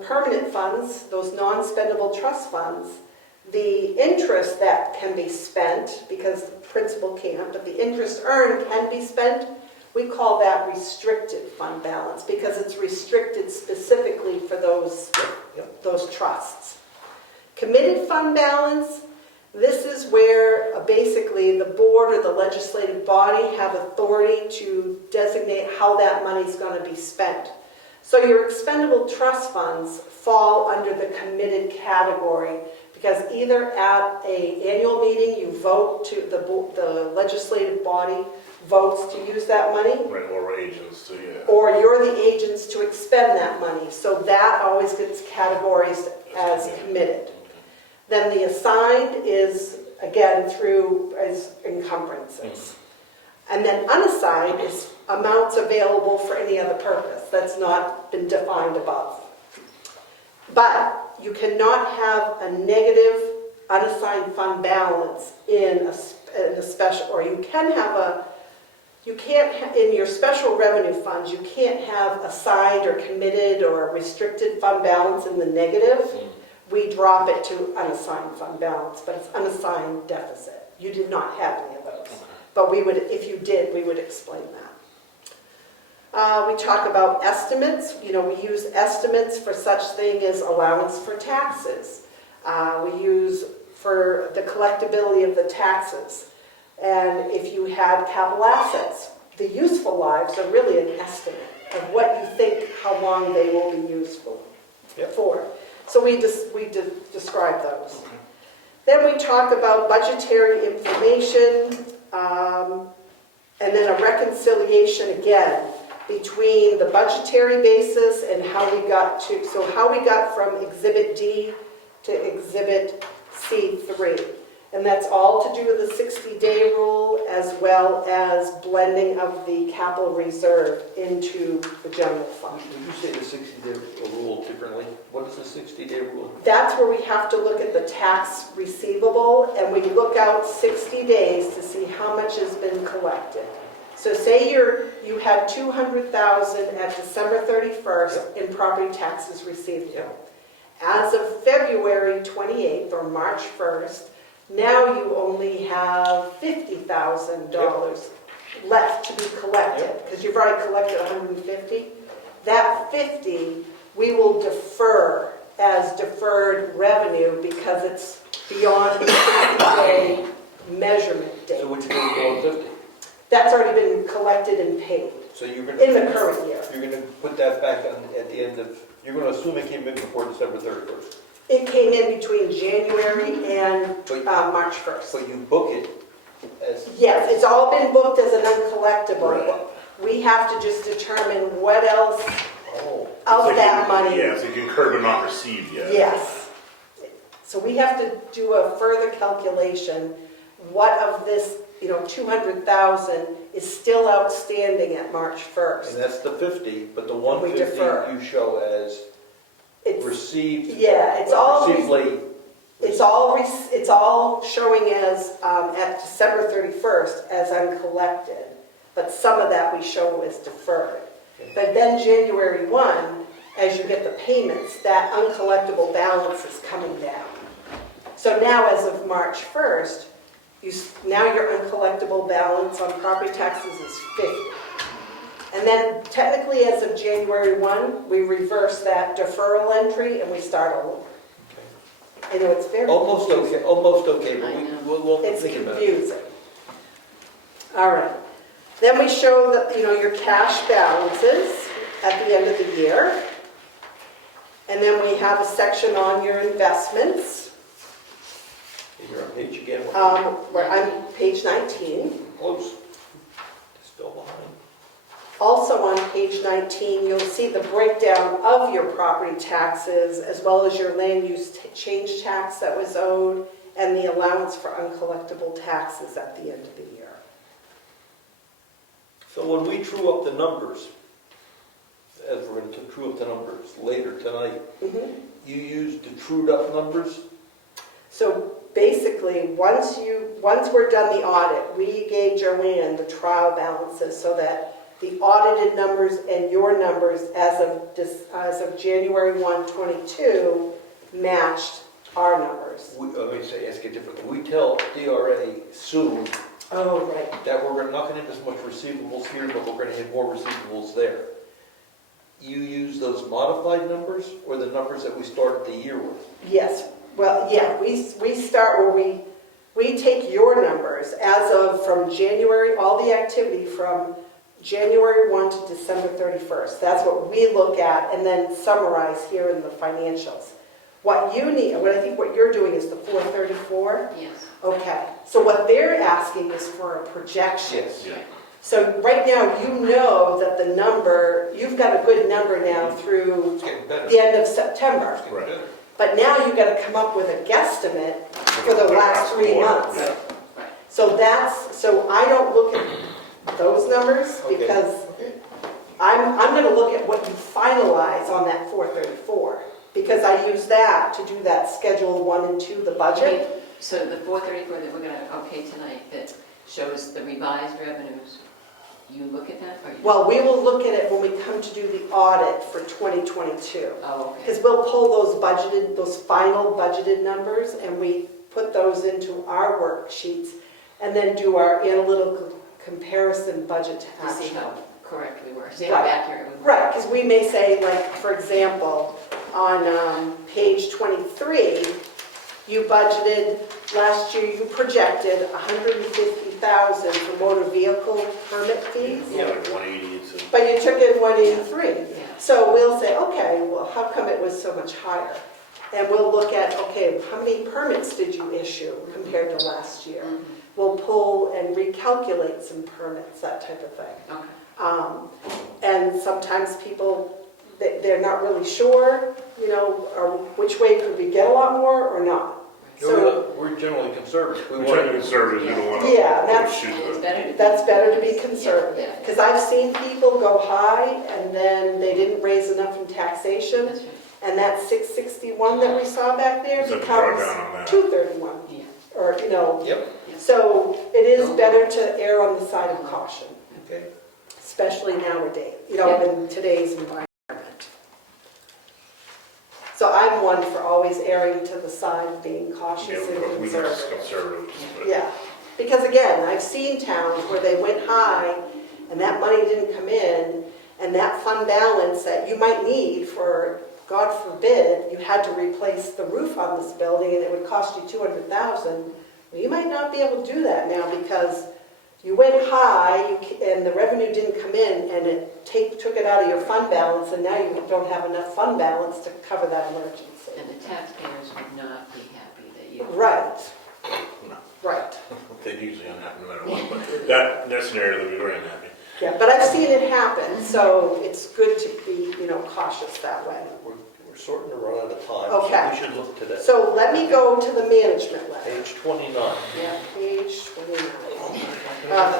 permanent funds, those non-spendable trust funds, the interest that can be spent, because the principal can't, but the interest earned can be spent, we call that restricted fund balance because it's restricted specifically for those trusts. Committed fund balance, this is where basically the board or the legislative body have authority to designate how that money is going to be spent. So your expendable trust funds fall under the committed category because either at an annual meeting you vote to the legislative body votes to use that money. Right, or agents to, yeah. Or you're the agents to expend that money. So that always gets categorized as committed. Then the assigned is, again, as encumbrances. And then unassigned is amounts available for any other purpose. That's not been defined above. But you cannot have a negative unassigned fund balance in a special, or you can have in your special revenue funds, you can't have assigned or committed or restricted fund balance in the negative. We drop it to unassigned fund balance, but it's unassigned deficit. You did not have any of those. Okay. But we would, if you did, we would explain that. We talk about estimates. We use estimates for such thing as allowance for taxes. We use for the collectability of the taxes. And if you had capital assets, the useful lives are really an estimate of what you think, how long they will be useful for. So we describe those. Okay. Then we talk about budgetary information, and then a reconciliation again. between the budgetary basis and how we got to, so how we got from Exhibit D to Exhibit C3. And that's all to do with the 60-day rule as well as blending of the capital reserve into the general fund. Would you say the 60-day rule differently? What is the 60-day rule? That's where we have to look at the tax receivable, and we look out 60 days to see how much has been collected. So say you had $200,000 at December 31st in property taxes receivable. As of February 28th or March 1st, now you only have $50,000 left to be collected, because you've already collected $150,000. That $50,000 we will defer as deferred revenue because it's beyond the 60-day measurement date. So what you going to do on 50? That's already been collected and paid So you're going in the current year. You're going to put that back on, at the end of, you're going to assume it came in before December 31st. It came in between January and March 1st. So you book it as, Yes, it's all been booked as an uncollectible. Right. We have to just determine what else oh, of that money. Yeah, it's like incurred but not received yet. Yes. So we have to do a further calculation. What of this, 200,000 is still outstanding at March 1st? and that's the 50, but the We defer. 150 you show as It's, received. yeah, it's all, Received late. it's all showing as, at December 31st as uncollected. But some of that we show as deferred. But then January 1, as you get the payments, that uncollectible balance is coming down. So now as of March 1st, now your uncollectible balance on property taxes is 50. And then technically as of January 1, we reverse that deferral entry and we start all over. I know it's very Almost okay, but we'll It's think about it. confusing. All right. Then we show that, your cash balances at the end of the year. And then we have a section on your investments. You're on page again. Where I'm page 19. Close. Still behind. Also on page 19, you'll see the breakdown of your property taxes as well as your land use change tax that was owed and the allowance for uncollectible taxes at the end of the year. So when we true up the numbers, as we're going to true up the numbers later tonight, you use the trued up numbers? So basically, once we're done the audit, we gave Joanne the trial balances so that the audited numbers and your numbers as of January 1, 22 matched our numbers. Let me ask it differently. We tell DRA soon Oh, right. that we're not going to have as much receivables here, but we're going to have more receivables there. You use those modified numbers or the numbers that we started the year with? Yes. Well, yeah, we start where we take your numbers as of from January, all the activity from January 1 to December 31st. That's what we look at and then summarize here in the financials. What you need, what I think what you're doing is the 434? Yes. Okay. So what they're asking is for a projection. Yes. Yeah. So right now you know that the number, you've got a good number now through It's getting better. the end of September. It's getting better. But now you've got to come up with a guesstimate for the last 3 months. Yeah. So I don't look at those numbers Okay. because I'm going to look at what you finalize on that 434 because I use that to do that Schedule 1 and 2, the budget. So the 434 that we're going to okay tonight, that shows the revised revenues, you look at that? Or you Well, we will look at it when we come to do the audit for 2022. Oh, okay. Because we'll pull those final budgeted numbers and we put those into our worksheets and then do our analytical comparison budget to To see actual. how correct we were, see how Right. accurate we were. Right, because we may say, like, for example, on page 23, you budgeted, last year you projected $150,000 for motor vehicle permit fees, Yeah, like 180, it's a- but you took in 183. Yeah. So we'll say, okay, well, how come it was so much higher? And we'll look at, okay, how many permits did you issue compared to last year? Mhm. We'll pull and recalculate some permits, that type of thing. Okay. And sometimes people, they're not really sure, or which way could we get a lot more or not. So, We're generally conservative. We're trying to be conservative, we don't want to Yeah, that's- overshoot And it's the. better to be. that's better to be conservative. Yeah, Because I've seen people go high and then they didn't raise enough in taxation. that's right. And that 661 that we saw back there So draw becomes down on that. 231. Yeah. Or, Yep, so it is better to err on the side of caution, okay. especially nowadays, Yeah. in today's environment. So I'm one for always erring to the side of being cautious Yeah, and we're conservative. conservative. but- Yeah, because again, I've seen towns where they went high and that money didn't come in, and that fund balance that you might need for, God forbid, you had to replace the roof on this building and it would cost you $200,000. Well, you might not be able to do that now because you went high and the revenue didn't come in and it took it out of your fund balance, and now you don't have enough fund balance to cover that emergency. And the taxpayers would not be happy that you. Right, No, right. they're usually unhappy no matter what, but that scenario, they'll be very unhappy. Yeah, but I've seen it happen, so it's good to be, cautious that way. We're starting to run out of time, Okay. so we should look to that. So let me go to the management letter, Page 29. Yeah. page 29.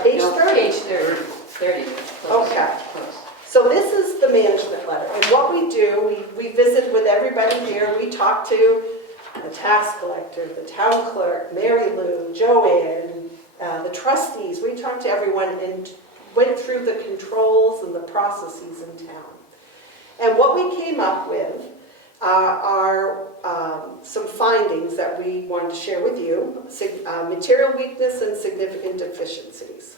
Page No, 30. Page 30, close. Okay. Close. So this is the management letter, and what we do, we visit with everybody here, we talk to the tax collector, the town clerk, Mary Lou, Joanne, the trustees, we talked to everyone and went through the controls and the processes in town. And what we came up with are some findings that we wanted to share with you, material weakness and significant deficiencies.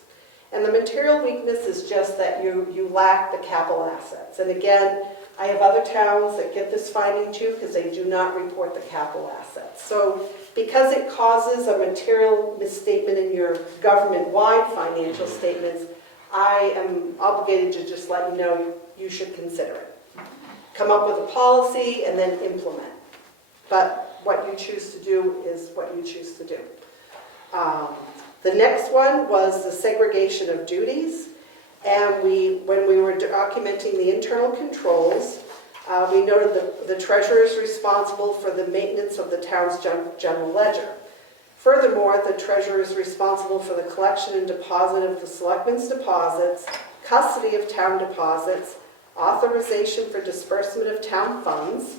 And the material weakness is just that you lack the capital assets. And again, I have other towns that get this finding too because they do not report the capital assets. So because it causes a material misstatement in your government-wide financial statements, I am obligated to just let you know you should consider it. Come up with a policy and then implement. But what you choose to do is what you choose to do. The next one was the segregation of duties. And when we were documenting the internal controls, we noted that the treasurer is responsible for the maintenance of the town's general ledger. Furthermore, the treasurer is responsible for the collection and deposit of the selectmen's deposits, custody of town deposits, authorization for disbursement of town funds,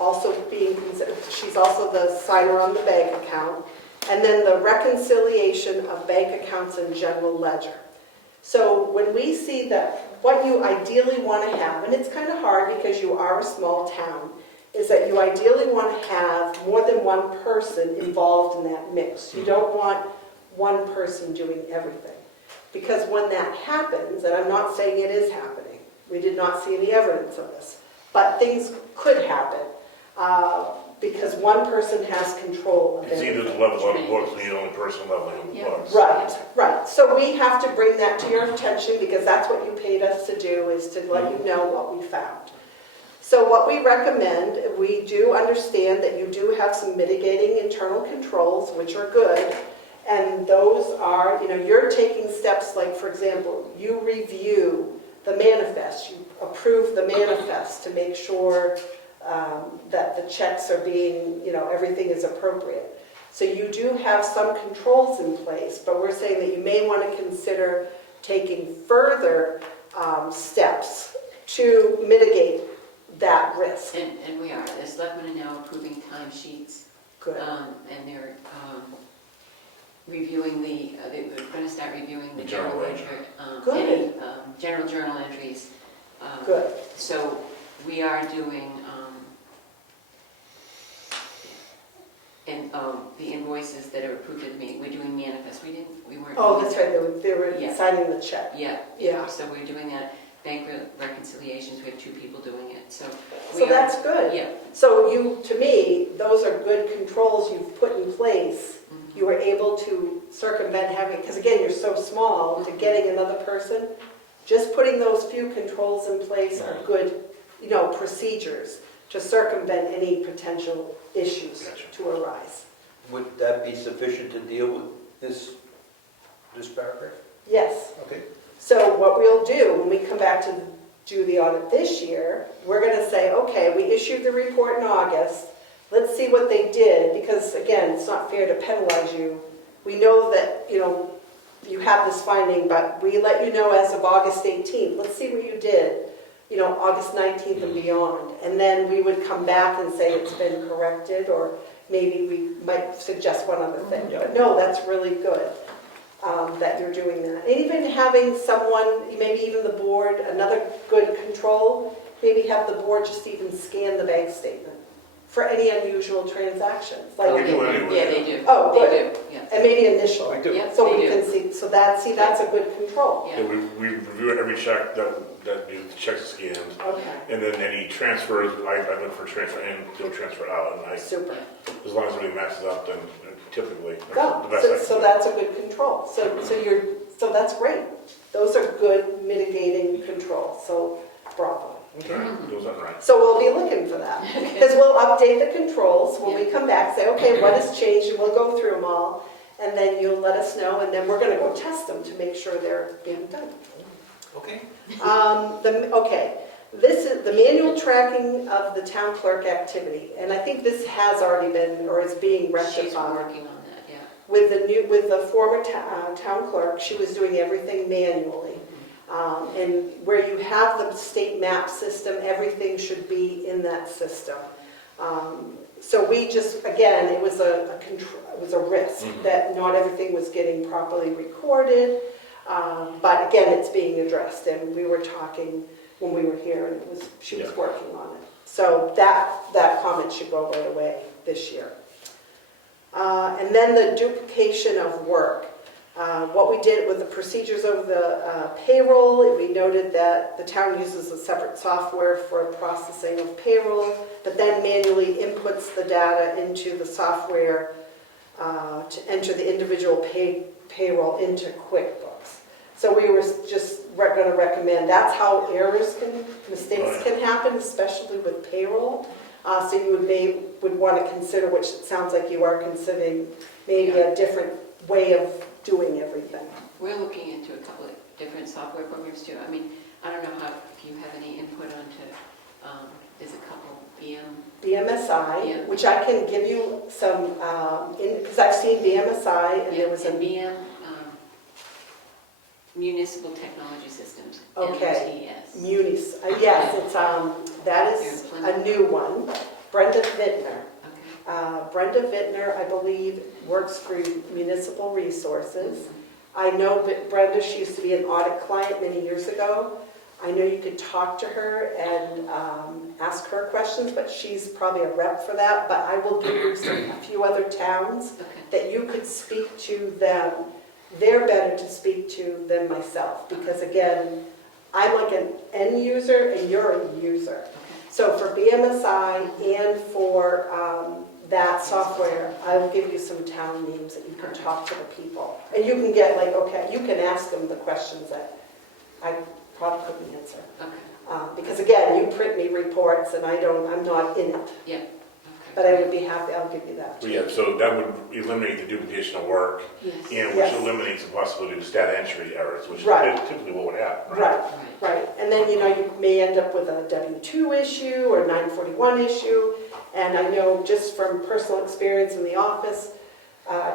also being considered, she's also the signer on the bank account, and then the reconciliation of bank accounts and general ledger. So when we see that what you ideally want to have, and it's kind of hard because you are a small town, is that you ideally want to have more than one person involved in that mix. You don't want one person doing everything. Because when that happens, and I'm not saying it is happening, we did not see any evidence of this, but things could happen because one person has control of It's either everything. the level on the books or the only person leveling the Yeah. books. Right, right. So we have to bring that to your attention because that's what you paid us to do, is to let you know what we found. So what we recommend, we do understand that you do have some mitigating internal controls, which are good. And those are, you're taking steps like, for example, you review the manifest, you approve the manifest to make sure that the checks are being, everything is appropriate. So you do have some controls in place, but we're saying that you may want to consider taking further steps to mitigate that risk. And we are. The selectmen are now approving timesheets. Good. And they're reviewing they're going to start reviewing the The general journal ledger. Good. Any general journal entries. Good. So we are doing, and the invoices that are approved at the meeting, we're doing manifest. We weren't. Oh, that's right, they were Yeah. signing the check. Yeah. Yeah. So we're doing that. Bank reconciliations, we have 2 people doing it. So we So are- that's good. Yeah. So to me, those are good controls you've put in place. Mhm. You were able to circumvent having, because again, you're so small, to getting another person. Just putting those few controls in place are good, procedures to circumvent any potential issues Gotcha. to arise. Would that be sufficient to deal with this paragraph? Yes. Okay. So what we'll do when we come back to do the audit this year, we're going to say, okay, we issued the report in August, let's see what they did, because again, it's not fair to penalize you. We know that, you have this finding, but we let you know as of August 18th, let's see what you did, August 19th and beyond. And then we would come back and say it's been corrected, or maybe we might suggest one other thing. Yeah. But no, that's really good that you're doing that. And even having someone, maybe even the board, another good control, maybe have the board just even scan the bank statement for any unusual transactions. We Like, do anyway. Yeah, they do. Oh, They good. do, yeah. and maybe initial. We do. Yeah, So they we do. can see, that's a good control. Yeah, we review every check that the check's scanned, Okay, and then any transfers, I look for transfer in, don't transfer out, and super. as long as everything matches up, then typically, that's Go. the best I can So do. that's a good control. So that's great. Those are good mitigating controls, so bravo. All right, doing something right. So we'll be looking for that. Because we'll update the controls when we come back, say, okay, what has changed, and we'll go through them all. And then you'll let us know, and then we're gonna go test them to make sure they're being done. Okay. Okay, this is the manual tracking of the town clerk activity. And I think this has already been, or is being rectified. She's working on that, yeah. With the former town clerk, she was doing everything manually. And where you have the state map system, everything should be in that system. So we just, again, it was a risk that not everything was getting properly recorded. But again, it's being addressed, and we were talking when we were here, and she was working on it. So that comment should go right away this year. And then the duplication of work. What we did with the procedures of the payroll, we noted that the town uses a separate software for processing of payroll, but then manually inputs the data into the software to enter the individual payroll into QuickBooks. So we were just going to recommend, that's how mistakes can happen, especially with payroll. So you would want to consider, which it sounds like you are considering, maybe a different way of doing everything. We're looking into a couple of different software programs too. I mean, I don't know if you have any input onto, there's a couple, BMSI, which I can give you some, because I've seen BMSI, and there was a... BM, Municipal Technology Systems, Okay. MTS. Yes, it's, that is a new one. Brenda Vittner. Okay. Brenda Vittner, I believe, works for Municipal Resources. I know that Brenda, she used to be an audit client many years ago. I know you could talk to her and ask her questions, but she's probably a rep for that. But I will give you a few other towns that you could speak to them. They're better to speak to than myself, because again, I'm like an end user and you're a user. So for BMSI and for that software, I will give you some town names that you can talk to the people. And you can get you can ask them the questions that I probably couldn't answer. Okay. Because again, you print me reports and I'm not in it. Yeah. Okay. But I would be happy, I'll give you that. Well, yeah, so that would eliminate the duplication of work, Yes. and which Yes. eliminates the possibility of stat entry errors, which Right. is typically what would happen. Right. And then, you may end up with a W-2 issue or 941 issue. And I know just from personal experience in the office,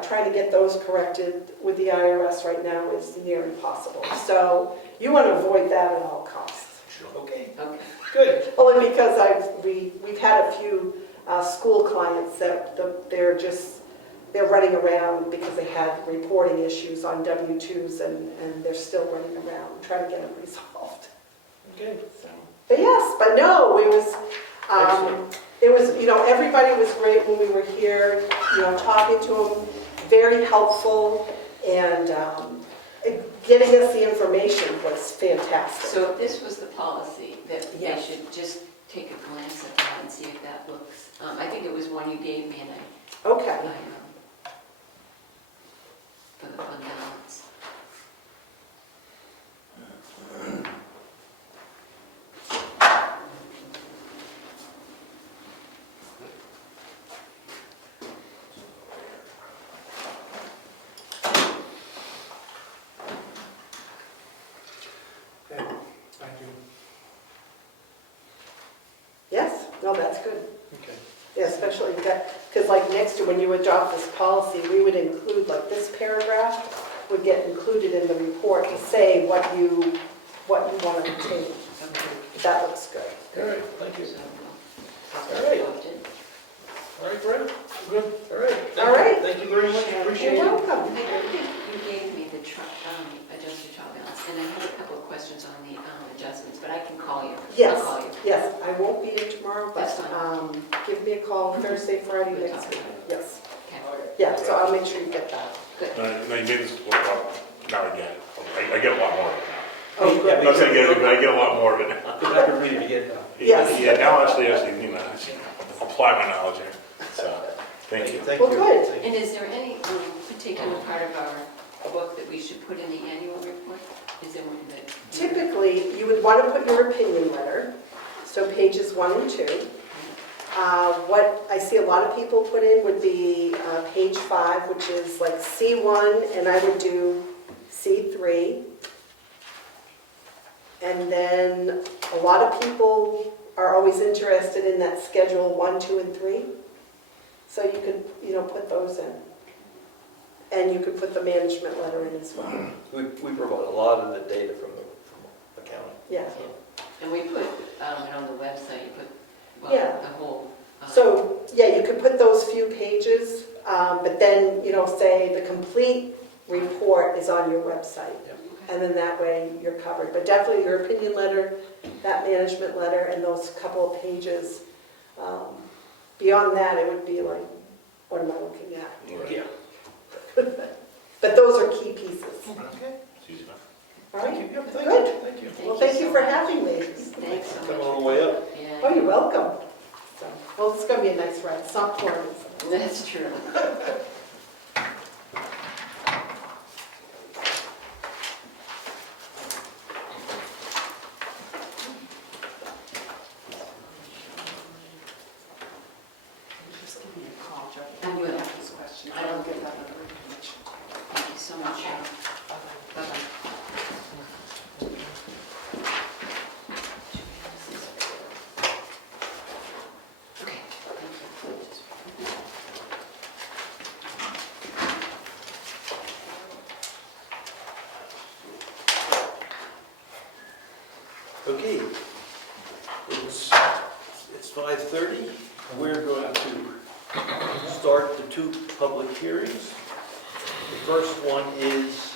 trying to get those corrected with the IRS right now is near impossible. So you want to avoid that at all costs. Sure. Okay. Okay. Good. Only because we've had a few school clients that they're running around because they had reporting issues on W-2s and they're still running around trying to get them resolved. Okay. So, but yes, but no, Excellent. it was, everybody was great when we were here, talking to them, very helpful, and getting us the information was fantastic. So if this was the policy, that they Yes. should just take a glance at that and see if that looks, I think it was one you gave me, and Okay. for the fund balance. Okay, thank you. No, that's good. Okay. Yeah, especially that, because like next year, when you adopt this policy, we would include, like this paragraph would get included in the report to say what you want to retain. That looks good. All right, thank you. So, All right. All right, Brett, good, all right. Thank All you. right. Thank you very much, appreciate You're it. welcome. I don't think you gave me the adjusted trial balance, and I have a couple of questions on the adjustments, but I can call you. Yes, I'll call you. yes, I won't be in tomorrow, but That's fine. give me a call Thursday, Friday We'll next talk week. about Yes, Okay. yeah, so I'll make sure you get that. Now you made this, well, now I get it. I get a lot more of it now. Oh, Yeah, good. I'm not saying I get it, but I get a lot more of it now. Go back and read it again now. Yes. Yeah, now actually, you know, I should apply my knowledge here. So, thank you. Thank Well, you. good. Thank you. And is there any particular part of our book that we should put in the annual report? Is there one that? Typically, you would want to put your opinion letter, so pages 1 and 2. What I see a lot of people put in would be page 5, which is like C1, and I would do C3. And then a lot of people are always interested in that schedule 1, 2, and 3. So you could, put those in. And you could put the management letter in as well. We provide a lot of the data from accounting. Yeah. And we put it on the website, you put, Yeah. the whole. So, yeah, you could put those few pages, but then, say the complete report is on your website. Yep. And then that way you're covered. But definitely your opinion letter, that management letter, and those couple of pages. Beyond that, it would be like, what am I looking at? Yeah. But those are key pieces. Okay. It's easy enough. All Thank right? you. Yep, thank Good. you. Thank you. Well, thank you so for much. having me. Thanks so Coming much. all the way up. Yeah. Oh, you're welcome. So, well, it's going to be a nice ride. It's not pouring. That's true. Just give me a call, Joe. I will. Ask this question. I don't get that other information. Thank you so much. Bye-bye. Bye-bye. Okay, thank you. Okay. It's 5:30. We're going to start the 2 public hearings. The first one is,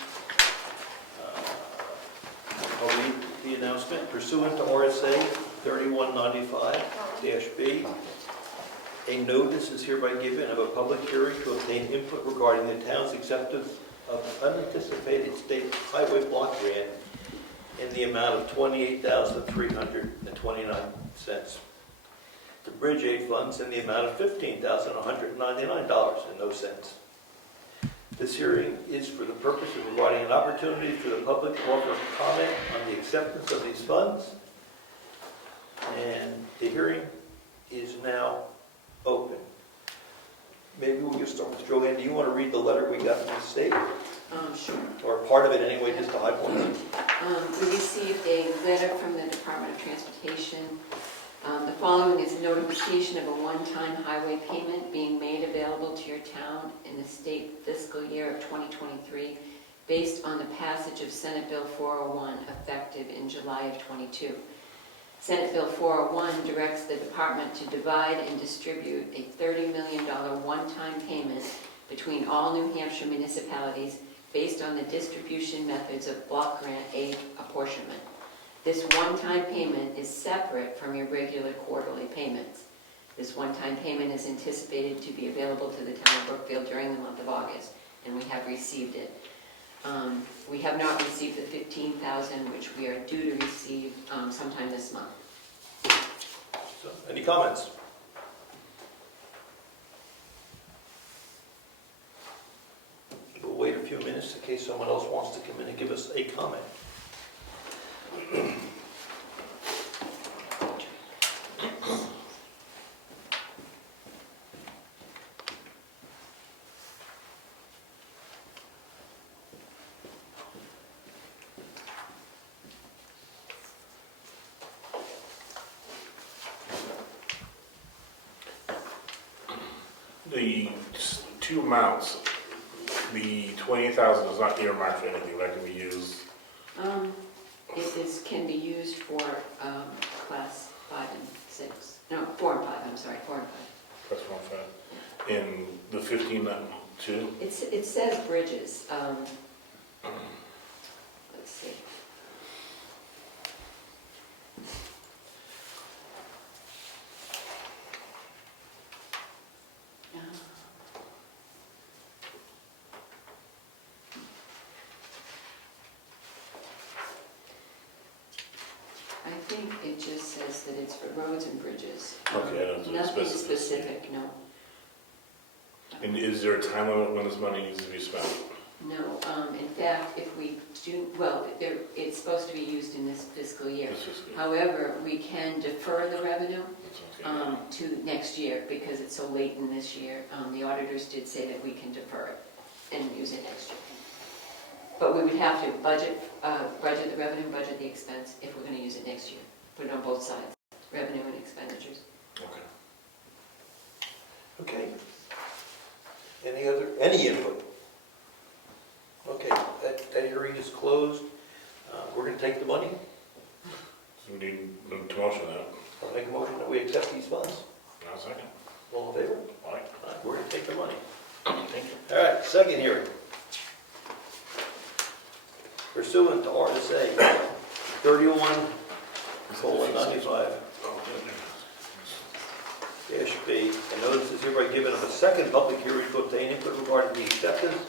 I'll read the announcement. Pursuant to RSA 3195-B, a notice is hereby given of a public hearing to obtain input regarding the town's acceptance of unanticipated state highway block grant in the amount of $28,329. The Bridge Aid Funds in the amount of $15,199.00. This hearing is for the purpose of providing an opportunity for the public to offer comment on the acceptance of these funds. And the hearing is now open. Maybe we can start with Joanne. Do you want to read the letter we got from the state? Sure. Or part of it anyway, just the high points? We received a letter from the Department of Transportation. The following is a notification of a one-time highway payment being made available to your town in the state fiscal year of 2023 based on the passage of Senate Bill 401 effective in July of 22. Senate Bill 401 directs the department to divide and distribute a $30 million one-time payment between all New Hampshire municipalities based on the distribution methods of block grant aid apportionment. This one-time payment is separate from your regular quarterly payments. This one-time payment is anticipated to be available to the town of Brookfield during the month of August, and we have received it. We have not received the $15,000, which we are due to receive sometime this month. So, any comments? We'll wait a few minutes in case someone else wants to come in and give us a comment. the two amounts, the 28,000 is not earmarked for anything, that can be used. Can be used for class 5 and 6, no, 4 and 5, I'm sorry, 4 and 5. That's what I'm saying. In the 15.2, It says bridges. Let's see. I think it just says that it's for roads and bridges. Okay, I don't know. Nothing specific, no. and is there a time limit when this money needs to be spent? No, in fact, if we do, well, it's supposed to be used in this fiscal year. This is good. However, we can defer the revenue That's okay. to next year because it's so late in this year. The auditors did say that we can defer it and use it next year. But we would have to budget the revenue, budget the expense if we're going to use it next year. Put it on both sides, revenue and expenditures. Okay. Okay. Any input? Okay, that hearing is closed. We're going to take the money. So we need to motion that. I'll make a motion that we accept these funds. Now, second. All in favor? All right. All right, we're going to take the money. Thank you. All right, second hearing. Pursuant to RSA 31:95 -B, a notice is hereby given of a second public hearing to obtain input regarding the acceptance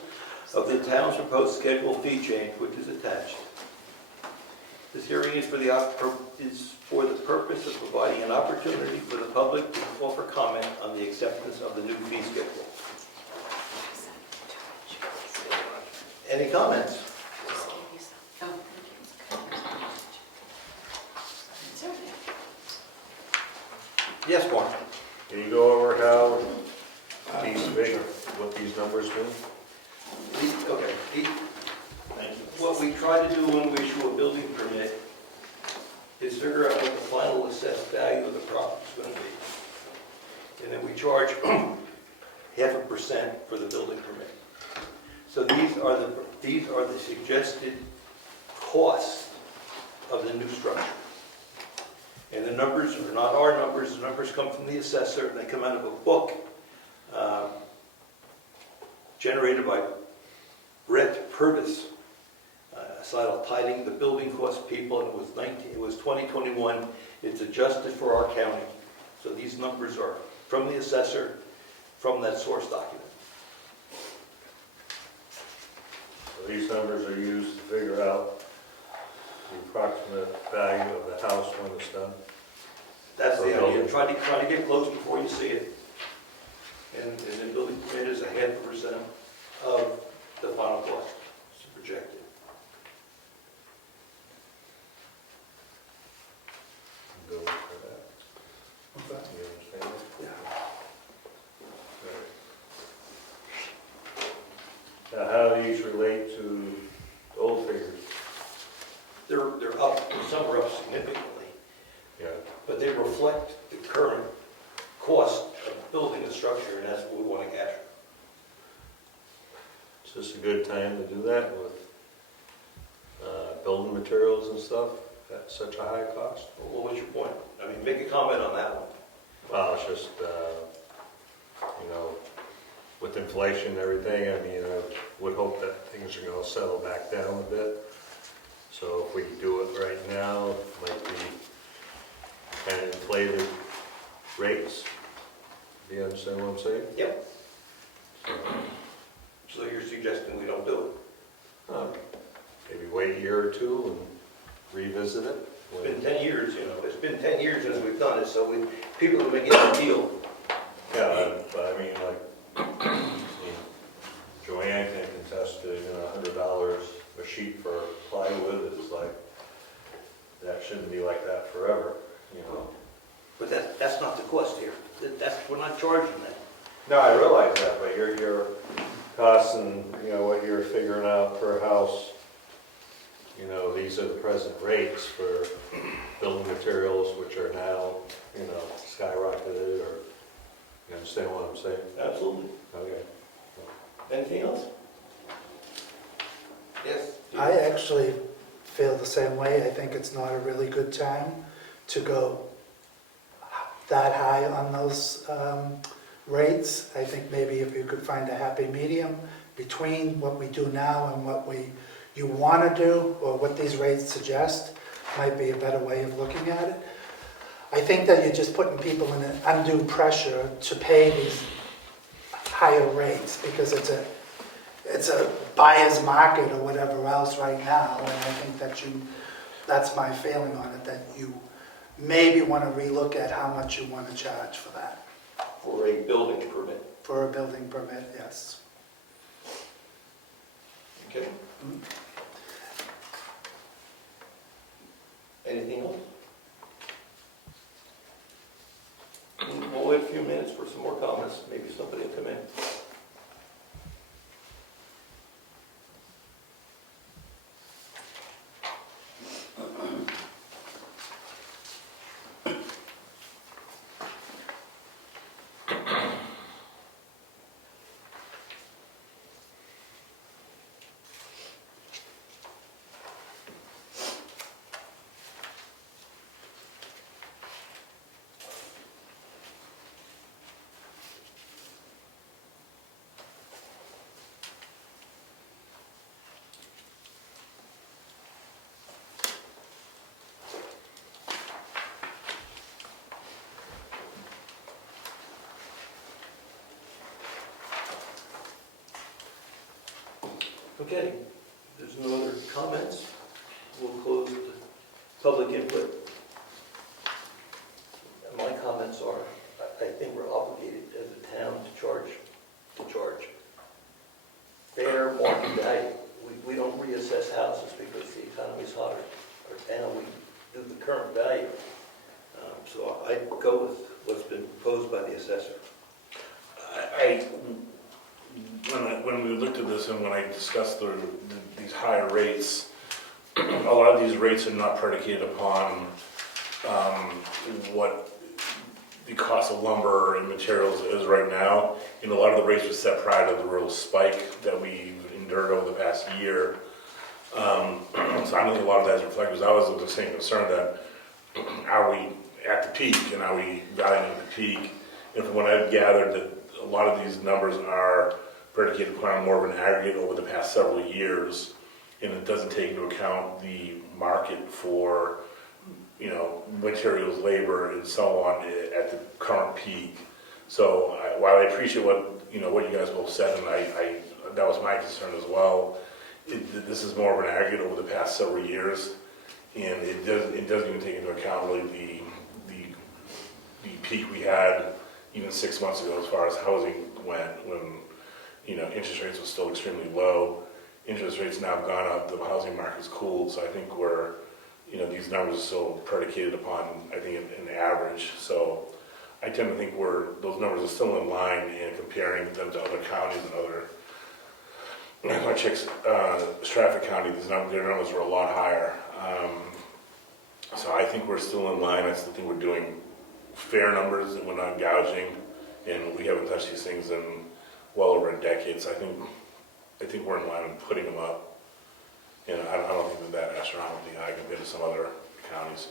of the town's proposed schedule fee change, which is attached. This hearing is for the purpose of providing an opportunity for the public to offer comment on the acceptance of the new fee schedule. Any comments? Oh, Yes, Mark? Can you go over how these what these numbers mean? Okay. What we try to do when we issue a building permit is figure out what the final assessed value of the property is going to be. And then we charge 0.5% for the building permit. So these are the suggested costs of the new structure. And the numbers are not our numbers, the numbers come from the assessor, and they come out of a book generated by Brett Purvis, titled The Building Cost People, and it was 2021. It's adjusted for our county. So these numbers are from the assessor, from that source document. So these numbers are used to figure out the approximate value of the house when it's done. That's the idea. Try to get close before you see it. And then building permit is 0.5% of the final cost projected. Go for that. Okay. You understand it? Yeah. Now, how do these relate to the old figures? They're up, some are up significantly, Yeah. but they reflect the current cost of building a structure, and that's what we want to capture. Is this a good time to do that with building materials and stuff at such a high cost? Well, what's your point? I mean, make a comment on that one. Well, it's just, with inflation and everything, I mean, I would hope that things are going to settle back down a bit. So if we do it right now, it might be kind of inflated rates. Do you understand what I'm saying? Yep. So you're suggesting we don't do it? Maybe wait a year or two and revisit it. It's been 10 years, it's been 10 years since we've done it, so people have been getting a deal. Yeah, but I mean, Joanne can contest to, $100 a sheet for plywood. It's like, that shouldn't be like that forever, But that's not the cost here. We're not charging that. No, I realize that, but your costs and, what you're figuring out per house, these are the present rates for building materials, which are now, skyrocketed or You understand what I'm saying? Absolutely. Okay. Anything else? Yes? I actually feel the same way. I think it's not a really good time to go that high on those rates. I think maybe if you could find a happy medium between what we do now and what you want to do, or what these rates suggest, might be a better way of looking at it. I think that you're just putting people in an undue pressure to pay these higher rates, because it's a buyer's market or whatever else right now, and I think that that's my feeling on it, that you maybe want to relook at how much you want to charge for that. For a building permit. For a building permit, yes. Okay. Anything else? We'll wait a few minutes for some more comments. Maybe somebody will come in. Okay, if there's no other comments, we'll close the public input. My comments are, I think we're obligated as a town to charge fair market value. We don't reassess houses because the economy's hot or down. We do the current value. So I'd go with what's been proposed by the assessor. When we looked at this and when I discussed these higher rates, a lot of these rates are not predicated upon what the cost of lumber and materials is right now. And a lot of the rates were set prior to the real spike that we endured over the past year. So I don't think a lot of that is reflected. I was of the same concern that are we at the peak and are we valuing the peak? And from what I've gathered, that a lot of these numbers are predicated upon more of an aggregate over the past several years, and it doesn't take into account the market for, materials, labor, and so on at the current peak. So while I appreciate what you guys both said, and I that was my concern as well, this is more of an aggregate over the past several years, and it doesn't even take into account really the peak we had even 6 months ago as far as housing went, when interest rates were still extremely low. Interest rates now have gone up, the housing market's cooled, so I think these numbers are still predicated upon, I think, an average. So I tend to think those numbers are still in line, and comparing them to other counties and other, I checked Stratford County, their numbers were a lot higher. So I think we're still in line. I still think we're doing fair numbers and we're not gouging, and we haven't touched these things in well over a decade. So I think we're in line with putting them up. And I don't think that astronomically high compared to some other counties.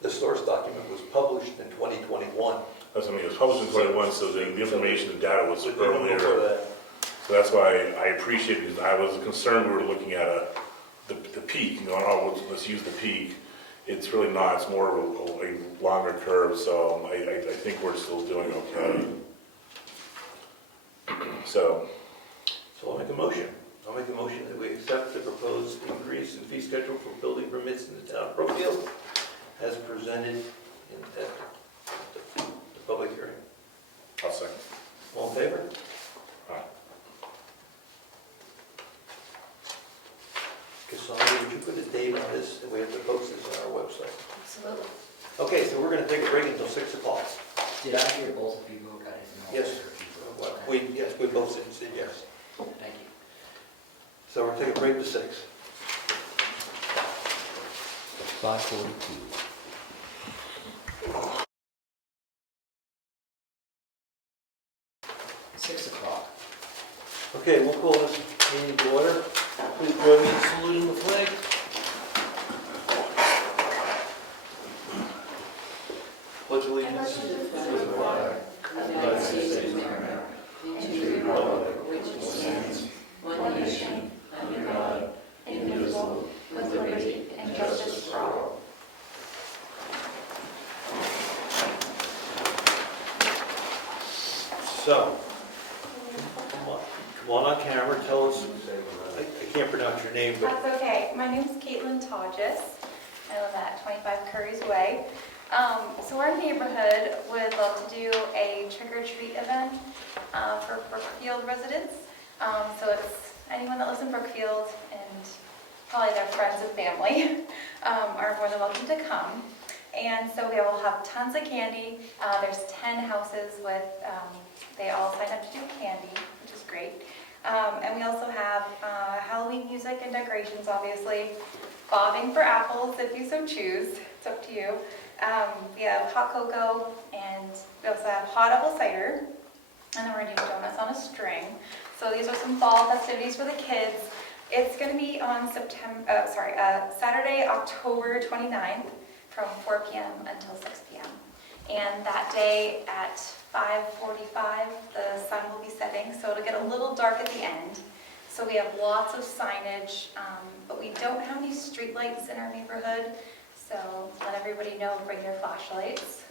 The source document was published in 2021. That's what I mean, it was published in 21, so the information, the data was earlier. Before that. So that's why I appreciate it, because I was concerned we were looking at the peak, let's use the peak. It's really not, it's more of a longer curve, so I think we're still doing okay. So I'll make a motion. I'll make a motion that we accept the proposed increase in fee schedule for building permits in the town of Brookfield as presented at the public hearing. I'll second. All in favor? Aye. Cassandra, would you put a date on this, and we have to post this on our website? Absolutely. Okay, so we're going to take a break until 6 o'clock. Did I hear both of you vote? I didn't know. Yes. We both said yes. Thank you. So we're taking a break to 6. 5:42. Okay, we'll call this meeting to order. Please join me in saluting the flag. Pledge allegiance to the flag of the United States of America, and to the republic for which it stands, one nation, under God, indivisible, with liberty and justice for all. So, come on camera, tell us, I can't pronounce your name, but That's okay. My name's Caitlin Todges. I live at 25 Curry's Way. So our neighborhood would love to do a trick-or-treat event for Brookfield residents. So it's anyone that lives in Brookfield and probably their friends and family are more than welcome to come. And so we will have tons of candy. There's 10 houses with, they all signed up to do candy, which is great. And we also have Halloween music and decorations, obviously. Bobbing for apples, if you so choose. It's up to you. We have hot cocoa, and we also have hot apple cider. And then we're doing donuts on a string. So these are some fall festivities for the kids. It's going to be on Saturday, October 29th from 4 p.m. until 6 p.m. And that day at 5:45, the sun will be setting, so it'll get a little dark at the end. So we have lots of signage, but we don't have any street lights in our neighborhood, so let everybody know, bring your flashlights.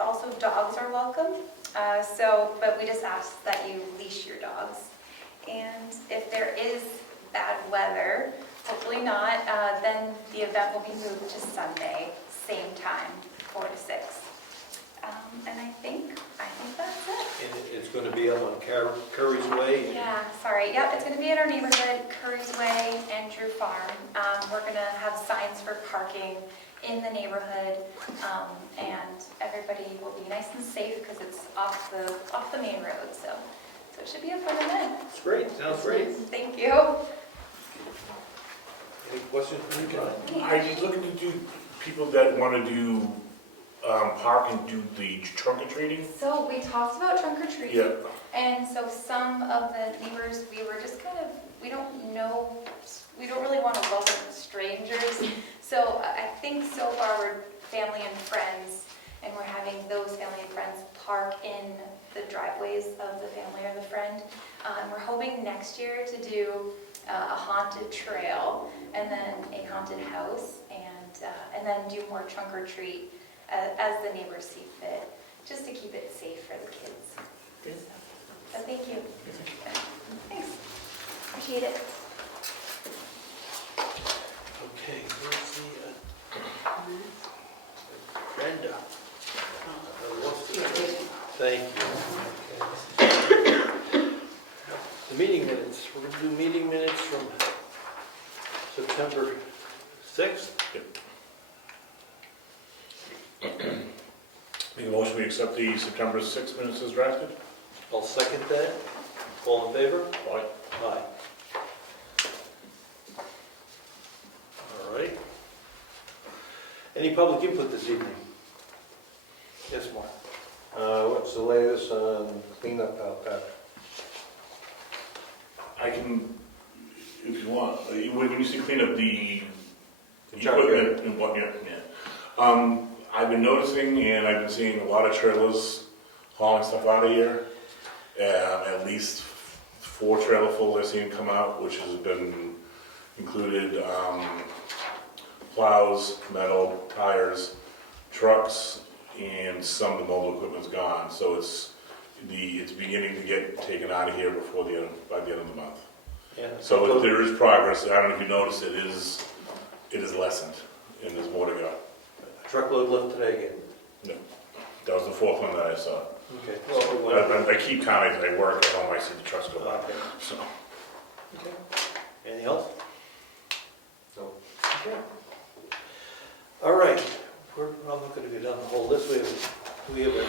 Also dogs are welcome, but we just ask that you leash your dogs. And if there is bad weather, hopefully not, then the event will be moved to Sunday, same time, 4 to 6. And I think that's it. and it's going to be up on Curry's Way. Yeah, sorry. Yep, it's going to be at our neighborhood, Curry's Way, Andrew Farm. We're going to have signs for parking in the neighborhood, and everybody will be nice and safe because it's off the main road. So it should be a fun event. It's great, sounds great. Thank you. Any questions from you, John? Are you looking to do people that want to do park and do the trunk or treating? So we talked about trunk or treat. Yeah. And so some of the neighbors, we were just kind of, we don't really want to welcome strangers. So I think so far we're family and friends, and we're having those family and friends park in the driveways of the family or the friend. And we're hoping next year to do a haunted trail, and then a haunted house, and then do more trunk or treat as the neighbors see fit, just to keep it safe for the kids. So thank you. Thanks. Appreciate it. Okay, where's the Brenda? Thank you. The meeting minutes. We're going to do meeting minutes from September 6th. Make a motion, we accept the September 6 minutes as drafted? I'll second that. All in favor? Aye. Aye. All right. Any public input this evening? Yes, Mark. What's the latest on cleanup out there? I can, if you want, when you say clean up the junkyard. equipment and what, yeah. I've been noticing, and I've been seeing a lot of trailers hauling stuff out of here. At least 4 trailer fulls I've seen come out, which has been included plows, metal, tires, trucks, and some of the mobile equipment's gone. So it's beginning to get taken out of here by the end of the month. Yeah. So there is progress. I don't know if you noticed, it is lessened, and there's more to go. Truckload left today again. No, that was the 4th one that I saw. Okay. Well, I keep counting. I work at home. I see the trucks go by. okay. So Okay. Anything else? No. Okay. All right. I'm not going to go down the whole list. We have a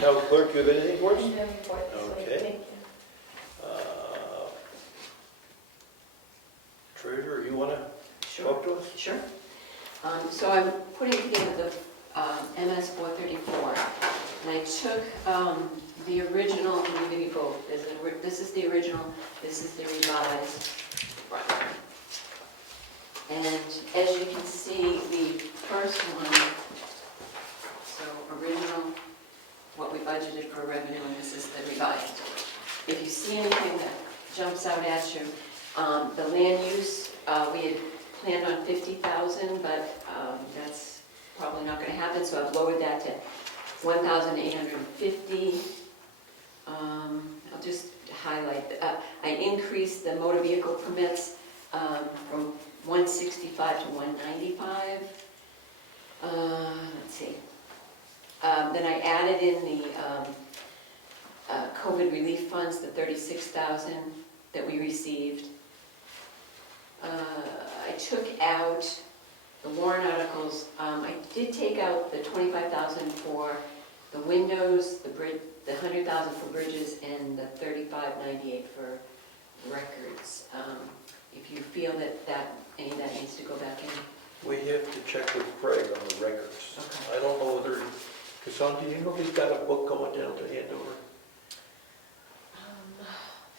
town clerk. Do you have anything for us? Okay. Treasurer, you want to talk to us? Sure. So I'm putting together the MS 434. And I took the original, let me give you both. This is the original, this is the revised. And as you can see, the first one, so original, what we budgeted for revenue, and this is the revised. If you see anything that jumps out at you, the land use, we had planned on 50,000, but that's probably not going to happen, so I've lowered that to 1,850. I'll just highlight, I increased the motor vehicle permits from 165 to 195. Let's see. Then I added in the COVID relief funds, the 36,000 that we received. I took out the warrant articles. I did take out the 25,000 for the windows, the bridge, the 100,000 for bridges, and the 3598 for records. If you feel that any of that needs to go back in. We have to check with Craig on the records. Okay. I don't know whether, Cassandra, do you know if he's got a book going down to Andover?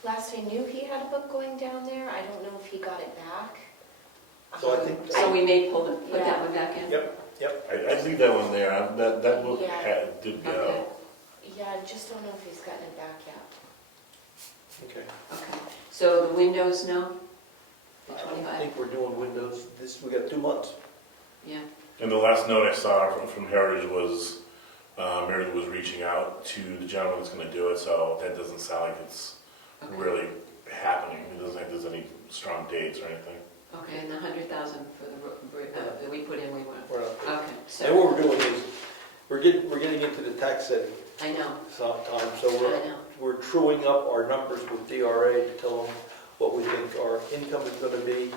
Last I knew, he had a book going down there. I don't know if he got it back. So I think. So we may put that one back in? Yep. I'd leave that one there. That book Yeah. did Okay. go. Yeah, I just don't know if he's gotten it back yet. Okay. Okay. So the windows, no? The I 25? think we're doing windows, we got 2 months. Yeah. And the last note I saw from Heritage was Meredith was reaching out to the gentleman that's going to do it, so that doesn't sound like it's Okay. really happening. It doesn't like there's any strong dates or anything. Okay, and the 100,000 for the that we put in, we want. We're not- Okay, And so, what we're doing is, we're getting into the tax setting I know, sometime, so I know. we're truing up our numbers with DRA to tell them what we think our income is gonna be,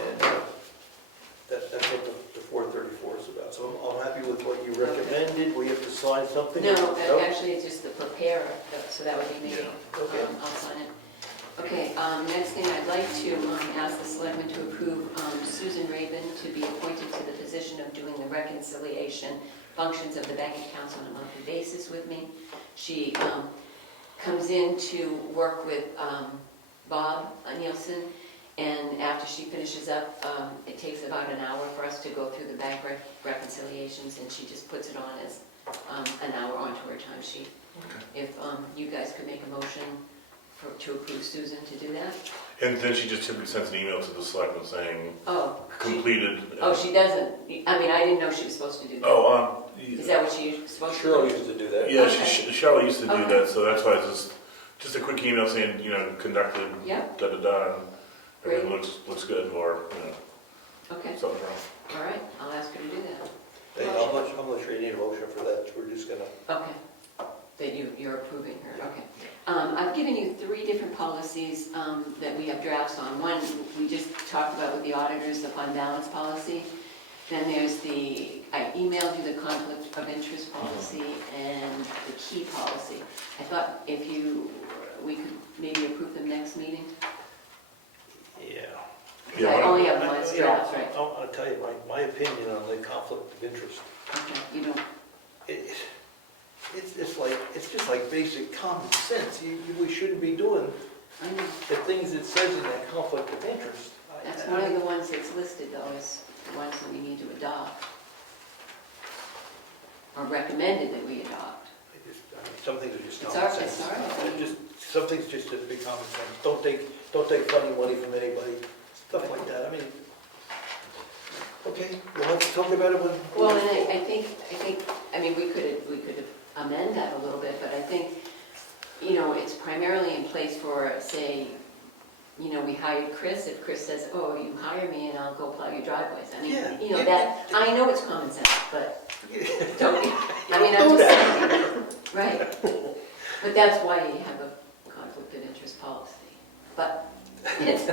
and that's what the 434 is about. So I'm happy with what you recommended. We have to sign something? No, Nope. actually, it's just the preparer, so that would be me. Yeah. Okay. I'll sign it. Okay, next thing, I'd like to ask the selectmen to approve Susan Rabin to be appointed to the position of doing the reconciliation functions of the bank accounts on a monthly basis with me. She comes in to work with Bob Nielsen, and after she finishes up, it takes about an hour for us to go through the bank reconciliations, and she just puts it on as an hour onto her timesheet. If you guys could make a motion to approve Susan to do that? And then she just typically sends an email to the selectmen saying Oh. completed. She doesn't, I mean, I didn't know she was supposed to do that. Oh, Is that what she's supposed to do? Cheryl used to do that. yeah, Okay. Charlotte used to do Okay. that, so that's why it's just a quick email saying, conducted, Yep. da-da-da, and Great. everything looks good, or, Okay, something's wrong. all right, I'll ask her to do that. Hey, I'm not sure you need a motion for that. We're just gonna. Okay, that you're approving her, okay. I've given you 3 different policies that we have drafts on. One, we just talked about with the auditors, the fund balance policy. Then there's I emailed you the conflict of interest policy and the key policy. I thought we could maybe approve them next meeting? Yeah. Yeah, I why don't- only have one draft, right? I'll tell you my opinion on the conflict of interest. Okay, you don't, It's just like basic common sense. We shouldn't be doing I know. the things it says in that conflict of interest. That's one of the ones that's listed though, is the ones that we need to adopt. Or recommended that we adopt. Some things are just It's common our- sense. it's our- Some things just should be common sense. Don't take funny money from anybody, stuff like that. I mean, okay, we'll have to talk about it when. Well, and I think, I mean, we could amend that a little bit, but I think, it's primarily in place for, say, we hired Chris, if Chris says, oh, you hire me and I'll go plow your driveways. I mean, Yeah. that, I know it's common sense, but don't, I mean, Don't I'm do just that. saying, right. But that's why you have a conflict of interest policy. But it's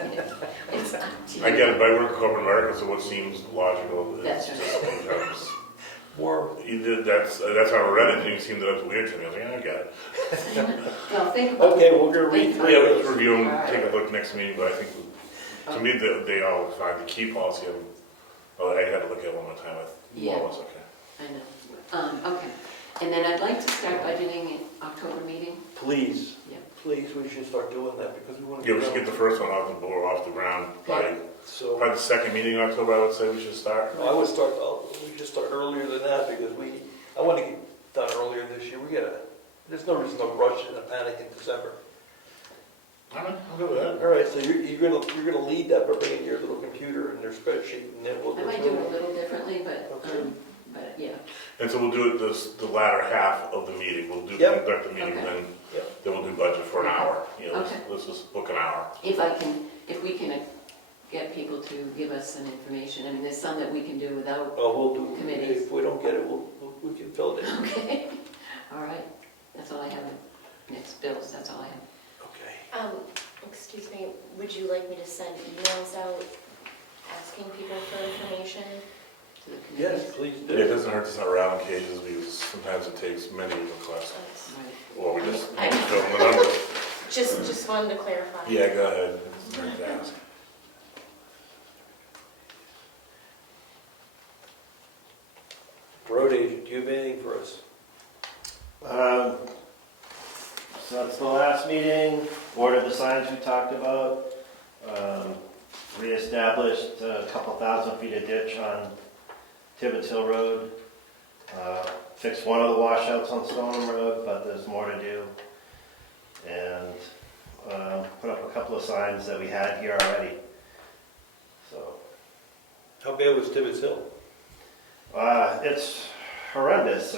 up to you. I get it, but I work in corporate America, so what seems logical is That's just right. sometimes. More, That's how I read it, and it seemed that it was weird to me. I was like, I get it. No, think about it. okay, we're gonna read through Yeah, it. let's review them, take a look next meeting, but I think, to me, they all look fine. The key policy, I had to look at it one more time, Yeah. more was okay. I know. Okay. And then I'd like to start budgeting in October meeting. Please, Yeah. please, we should start doing that because we want to. Yeah, we should get the first one off the ground by So, probably the second meeting in October, I would say we should start. I would start, we should start earlier than that because I want to get done earlier this year. There's no reason to rush in a panic in December. I'm good with that. All right, so you're gonna lead that by bringing your little computer and their spreadsheet and then we'll I go might do through it a it. little differently, but yeah. And so we'll do it the latter half of the meeting. We'll Yep. conduct the meeting, Okay. then we'll do budget for an hour. You know, Okay. let's just book an hour. If we can get people to give us some information, I mean, there's some that we can do without, Oh, we'll do, Committees. if we don't get it, we can fill it in. okay? All right, that's all I have. Next bills, that's all I have. Okay. Excuse me, would you like me to send emails out asking people for information? To the committees. Yes, please Yeah, it do. doesn't hurt to start round cases because sometimes it takes many requests. Right. Or we just I- fill in the numbers. Just wanted to clarify. Yeah, go ahead. It doesn't hurt to ask. Road agent, do you have anything for us? So that's the last meeting, ordered the signs we talked about, reestablished a couple thousand feet of ditch on Tibbetts Hill Road, fixed one of the washouts on Stoneham Road, but there's more to do, and put up a couple of signs that we had here already. So How bad was Tibbetts Hill? it's horrendous.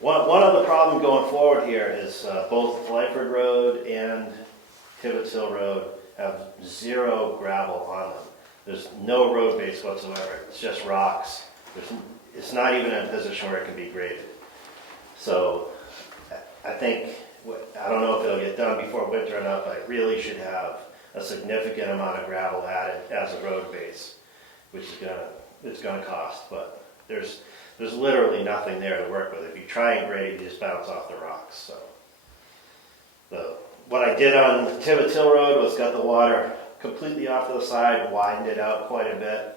One of the problems going forward here is both Lyford Road and Tibbetts Hill Road have zero gravel on them. There's no road base whatsoever. It's just rocks. It's not even in a position where it can be graded. So I think, I don't know if it'll get done before winter or not, but it really should have a significant amount of gravel added as a road base, which is gonna cost, but there's literally nothing there to work with. If you try and grade, you just bounce off the rocks. So, what I did on Tibbetts Hill Road was got the water completely off to the side, widened it out quite a bit,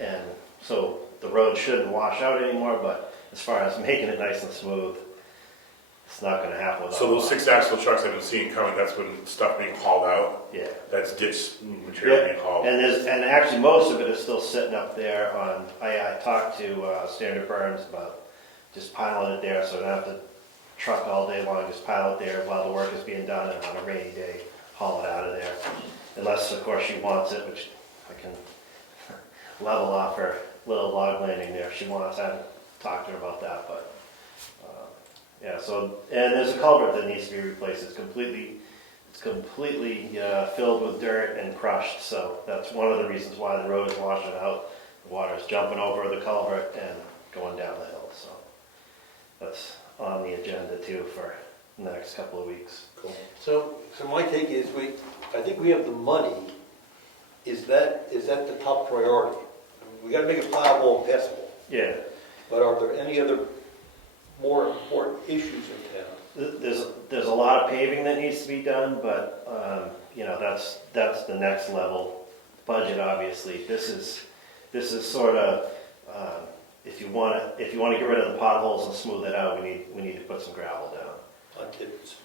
and so the road shouldn't wash out anymore. But as far as making it nice and smooth, it's not going to happen. So those 6-axle trucks I've been seeing coming, that's when stuff being hauled out? Yeah. That's ditch material being hauled? And actually most of it is still sitting up there on, I talked to Standard Burns about just piling it there, so I don't have to truck all day long, just pile it there while the work is being done, and on a rainy day, haul it out of there. Unless, of course, she wants it, which I can level off her little log landing there if she wants. I haven't talked to her about that, but yeah, so, and there's a culvert that needs to be replaced. It's completely filled with dirt and crushed, so that's one of the reasons why the road is washing out. The water is jumping over the culvert and going down the hill, so that's on the agenda too for the next couple of weeks. Cool. So my take is, I think we have the money. Is that the top priority? We gotta make it plowable and passable, Yeah, but are there any other more important issues in town? there's a lot of paving that needs to be done, but that's the next level budget. Obviously, this is sort of if you want to get rid of the potholes and smooth it out, we need to put some gravel down. On Tibbetts.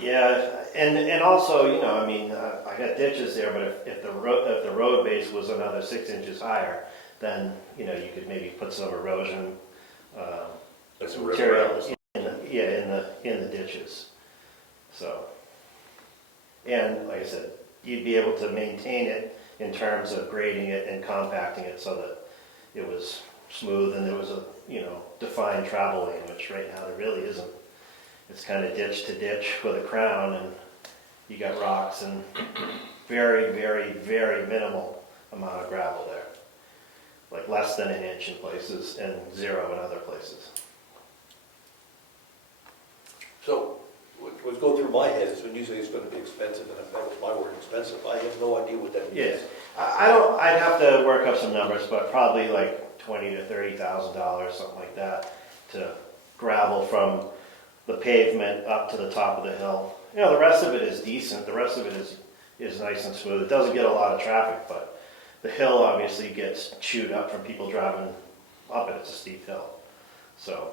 Yeah, and also, I got ditches there, but if the road base was another 6 inches higher, then you could maybe put some erosion That's a material riprap. in the ditches. So, and like I said, you'd be able to maintain it in terms of grading it and compacting it so that it was smooth and there was a defined travel lane, which right now there really isn't. It's kind of ditch to ditch with a crown, and you got rocks and very, very, very minimal amount of gravel there. Like less than an inch in places and 0 in other places. So what's going through my head is when you say it's going to be expensive, and that was my word, expensive, I have no idea what that means. Yeah, I'd have to work up some numbers, but probably like $20,000 to $30,000, something like that, to gravel from the pavement up to the top of the hill. The rest of it is decent. The rest of it is nice and smooth. It doesn't get a lot of traffic, but the hill obviously gets chewed up from people driving up it. It's a steep hill. So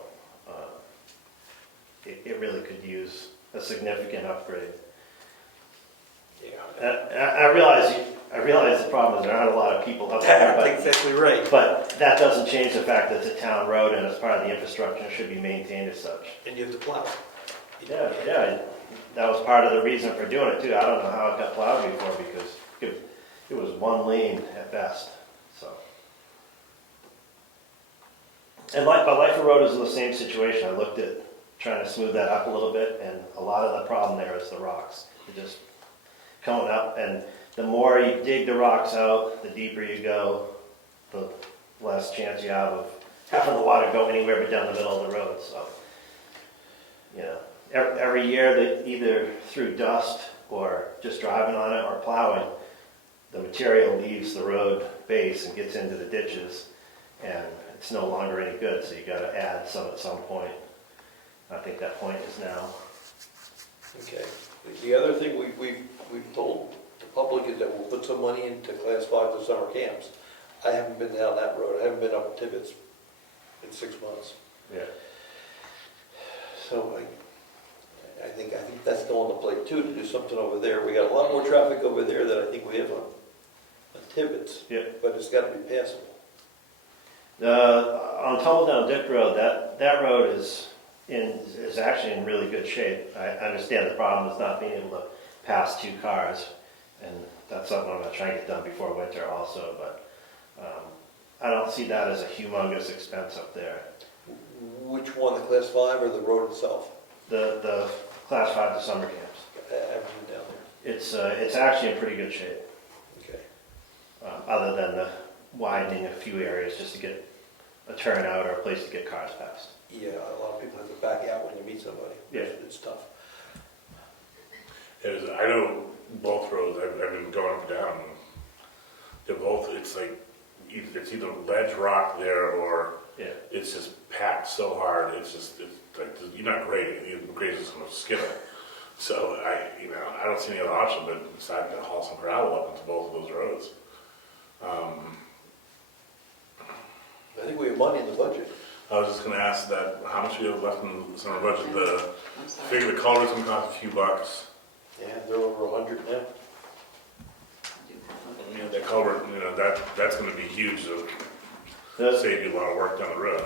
it really could use a significant upgrade. Yeah. I realize the problem is there aren't a lot of people up there, That's but, exactly right. but that doesn't change the fact that it's a town road and it's part of the infrastructure and should be maintained as such. And you have to plow. Yeah, that was part of the reason for doing it too. I don't know how it got plowed before because it was one lane at best, so. And but Lifer Road is in the same situation. I looked at trying to smooth that up a little bit, and a lot of the problem there is the rocks. They're just coming up, and the more you dig the rocks out, the deeper you go, the less chance you have of having the water go anywhere but down the middle of the road, so. You know, every year, that either through dust or just driving on it or plowing, the material leaves the road base and gets into the ditches, and it's no longer any good, so you gotta add some at some point. I think that point is now. Okay. The other thing we've told the public is that we'll put some money into Class 5 to summer camps. I haven't been down that road. I haven't been up Tibbetts in 6 months. Yeah. So I think that's still on the plate too, to do something over there. We got a lot more traffic over there than I think we have on Tibbetts. Yeah. But it's got to be passable. On Tumbledown Dick Road, that road is actually in really good shape. I understand the problem is not being able to pass 2 cars, and that's something I'm going to try and get done before winter also, but I don't see that as a humongous expense up there. Which one, the Class 5 or the road itself? The Class 5 to summer camps. I haven't been down there. It's actually in pretty good shape, Okay. other than the widening a few areas just to get a turnout or a place to get cars past. Yeah, a lot of people have to back out when you meet somebody. Yeah. It's tough. I know both roads, I've been going up and down. They're both, it's like, it's either ledge rock there or Yeah. it's just packed so hard, it's like, you're not grading, you're grading just gonna skid it. So I don't see any other option but deciding to haul some gravel up into both of those roads. I think we have money in the budget. I was just gonna ask that, how much we have left in the summer budget, I'm sorry. figure the culvert's gonna cost a few bucks. Yeah, they're over 100 now. That culvert, that's gonna be huge, so The- save you a lot of work down the road.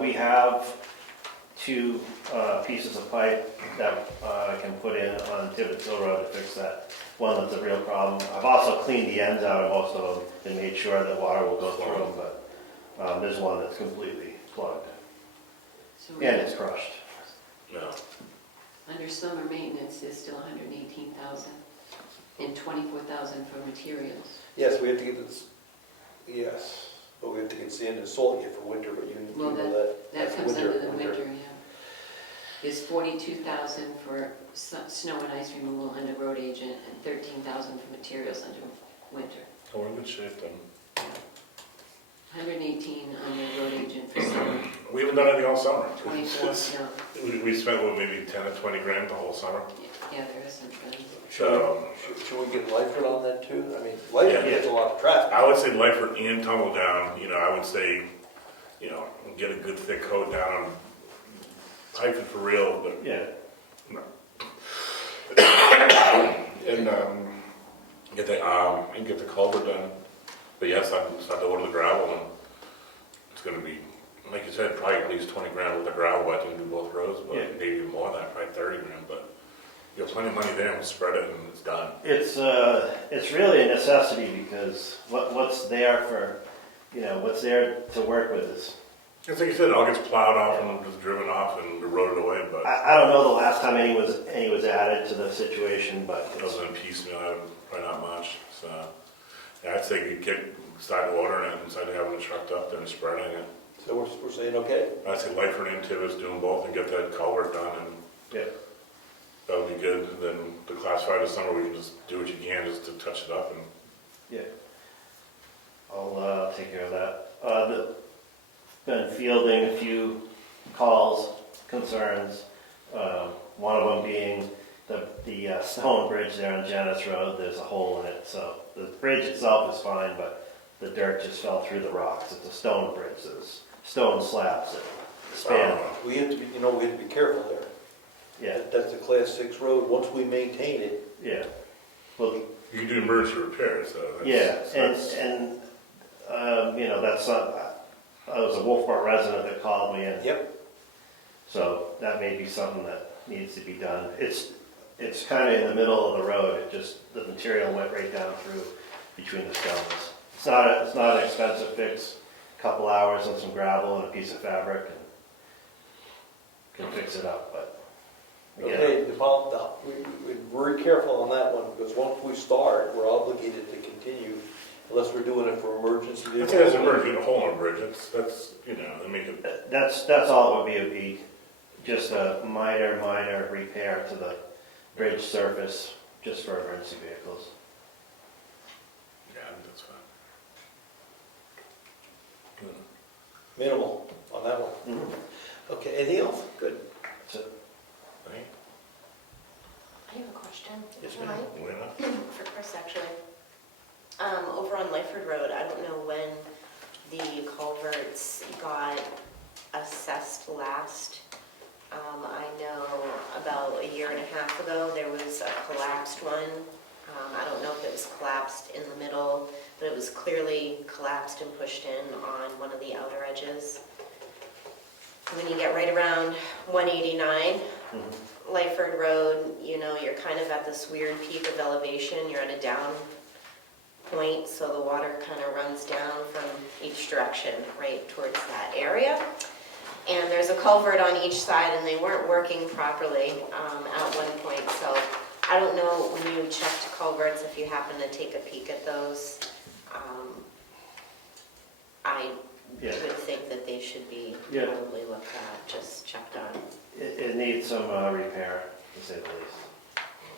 we have 2 pieces of pipe that I can put in on Tibbetts Hill Road to fix that. One that's a real problem. I've also cleaned the ends out of most of them and made sure that water will go through them, but there's one that's completely plugged So and it's crushed. No. under summer maintenance, there's still 118,000 and 24,000 for materials. Yes, we have to get this, yes, but we have to get sand and salt here for winter, but you Well, know that. That that's comes under the winter, yeah. There's 42,000 for snow and ice removal under road agent and 13,000 for materials under winter. Oh, we're in good shape then. 118 under road agent for summer, We haven't done anything all summer. 24, no, We spent, maybe 10 or 20 grand the whole summer. yeah, there is some trends. So, Should we get Lyford on that too? I mean, Lyford Yeah. gets a lot of traffic. I would say Lyford and Tumbledown, I would say, get a good thick coat down on piping for real, but, Yeah. and get the culvert done. But yes, I start to order the gravel, and it's gonna be, like you said, probably at least 20 grand with the gravel, I think, do both roads, but Yeah. maybe even more than that, probably 30 grand, but you have plenty of money there, and we'll spread it, and it's done. It's really a necessity because what's there for, what's there to work with is, It's like you said, it all gets plowed off and just driven off and eroded away, but I don't know the last time any was added to the situation, but it was in piecemeal, probably not much, so. Yeah, I'd say you start ordering it and start having it trucked up there and spreading it. So we're saying, okay. I'd say Lyford and Tibbetts doing both and get that culvert done, and yeah. that would be good. Then the Class 5 this summer, we can just do what you can just to touch it up, and Yeah. I'll take care of that. Been fielding a few calls, concerns, one of them being the stone bridge there on Janus Road. There's a hole in it, so the bridge itself is fine, but the dirt just fell through the rocks. It's a stone bridge, there's stone slabs that span. We have to be, we have to be careful there. Yeah, That's a class 6 road. Once we maintain it, yeah. Well, You can do emergency repairs, so that's. yeah, so that's- and, that's, I was a Wolfport resident that called me, and yep. so that may be something that needs to be done. It's kind of in the middle of the road, the material went right down through between the stones. It's not an expensive fix, a couple hours and some gravel and a piece of fabric, and can fix it up, but. Okay, we're very careful on that one, because once we start, we're obligated to continue unless we're doing it for emergency. I think that's emergency, a hole in a bridge, that's, they make it, That's all it would be just a minor repair to the bridge surface, just for emergency vehicles. yeah, I think that's fine. Good. Minimal on that one. Mm-hmm. Okay, anything else? Good. Right? I have a question. Yes, Can ma'am. I? Why not? For Chris, actually. Over on Lyford Road, I don't know when the culverts got assessed last. I know about a year and a half ago, there was a collapsed one. I don't know if it was collapsed in the middle, but it was clearly collapsed and pushed in on one of the outer edges. When you get right around 189, Lyford Road, you're kind of at this weird peak of elevation. You're at a down point, so the water kind of runs down from each direction right towards that area. And there's a culvert on each side, and they weren't working properly at one point. So I don't know, when you checked culverts, if you happen to take a peek at those. I Yeah. would think that they should be Yeah. probably looked at, just checked on. It needs some repair, to say the least.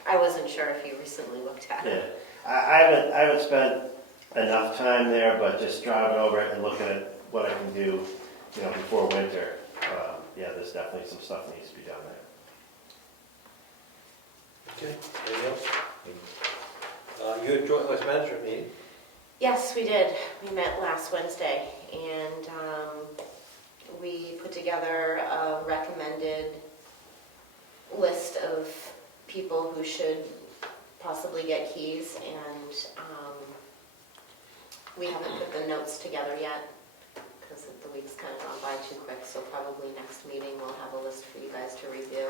I wasn't sure if you recently looked at Yeah, it. I haven't spent enough time there, but just driving over it and looking at what I can do, before winter. There's definitely some stuff that needs to be done there. Okay, anything else? You had joint West Management meeting? Yes, we did. We met last Wednesday, and we put together a recommended list of people who should possibly get keys, and we haven't put the notes together yet because the week's kind of gone by too quick, so probably next meeting we'll have a list for you guys to review.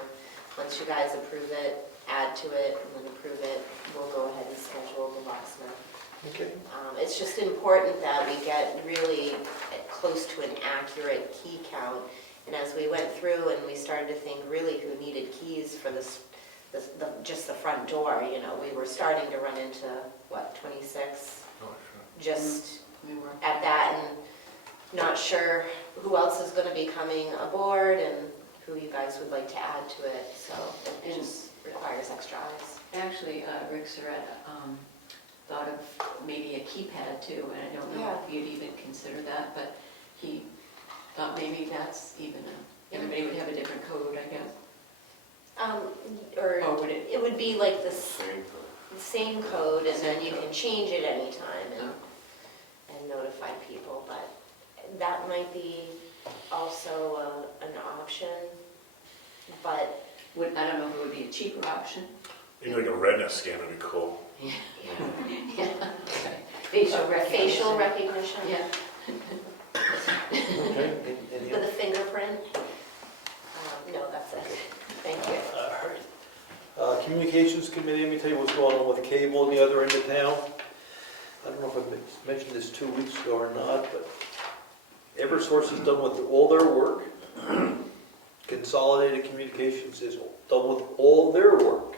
Once you guys approve it, add to it, and then approve it, we'll go ahead and schedule the locksmith. Okay. It's just important that we get really close to an accurate key count. And as we went through and we started to think really who needed keys for just the front door, we were starting to run into, 26? Oh, sure. Just We were. at that, and not sure who else is going to be coming aboard and who you guys would like to add to it. So it just requires extra eyes. Actually, Rick Surratt thought of maybe a keypad too, and I don't know if you'd even consider that, but he thought maybe that's even everybody would have a different code, I guess. Or would it? It would be like this Same. same code, and then Same you code. can change it anytime and notify people, but that might be also an option, but I don't know if it would be a cheaper option. Maybe like a retina scan would be cool. Yeah. Facial recognition. facial recognition Yeah. Okay, anything with a else? fingerprint. No, that's it. Thank you. All right. Communications Committee, let me tell you what's going on with cable on the other end of town. I don't know if I mentioned this 2 weeks ago or not, but Eversource is done with all their work. Consolidated Communications is done with all their work.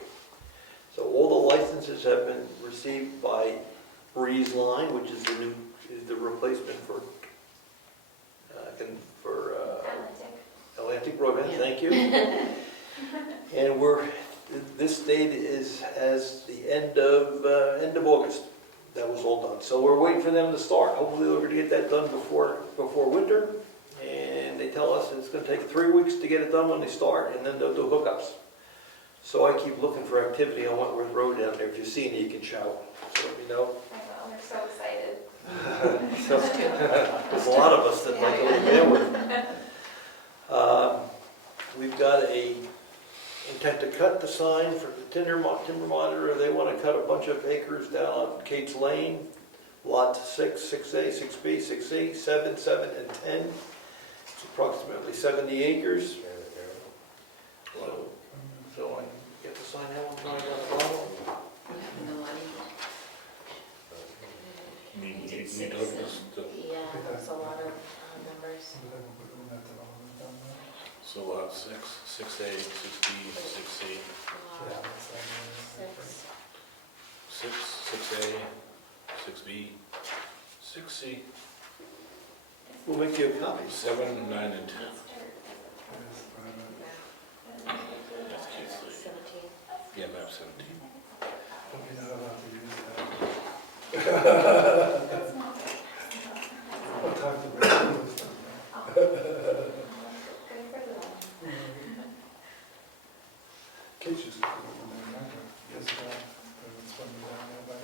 So all the licenses have been received by Breeze Line, which is the replacement for Atlantic Broadband. Yeah. Thank you. And this date is as the end of August. That was all done. So we're waiting for them to start. Hopefully we're going to get that done before winter. And they tell us it's going to take 3 weeks to get it done when they start, and then they'll do hookups. So I keep looking for activity on Wentworth Road down there. If you see any, you can shout. So let me know. I know, they're so excited. So, there's a lot of us that like to live there with. we've got a intent to cut the sign for the timber monitor. They want to cut a bunch of acres down on Kate's Lane, lot 6, 6A, 6B, 6C, 7, 7, and 10. It's approximately 70 acres. So I can get the sign out down the bottom. Need to look at this. Yeah, that's a lot of numbers. So lot 6, 6A, 6B, 6C, 6, 6A, 6B, 6C, We'll make you a copy. 7, 9, and 10. That's case 17. Yeah, map 17. You're not allowed to use that. I'll talk to Brad. Kate used to put it in there, remember? Years ago, but it's when we were down there by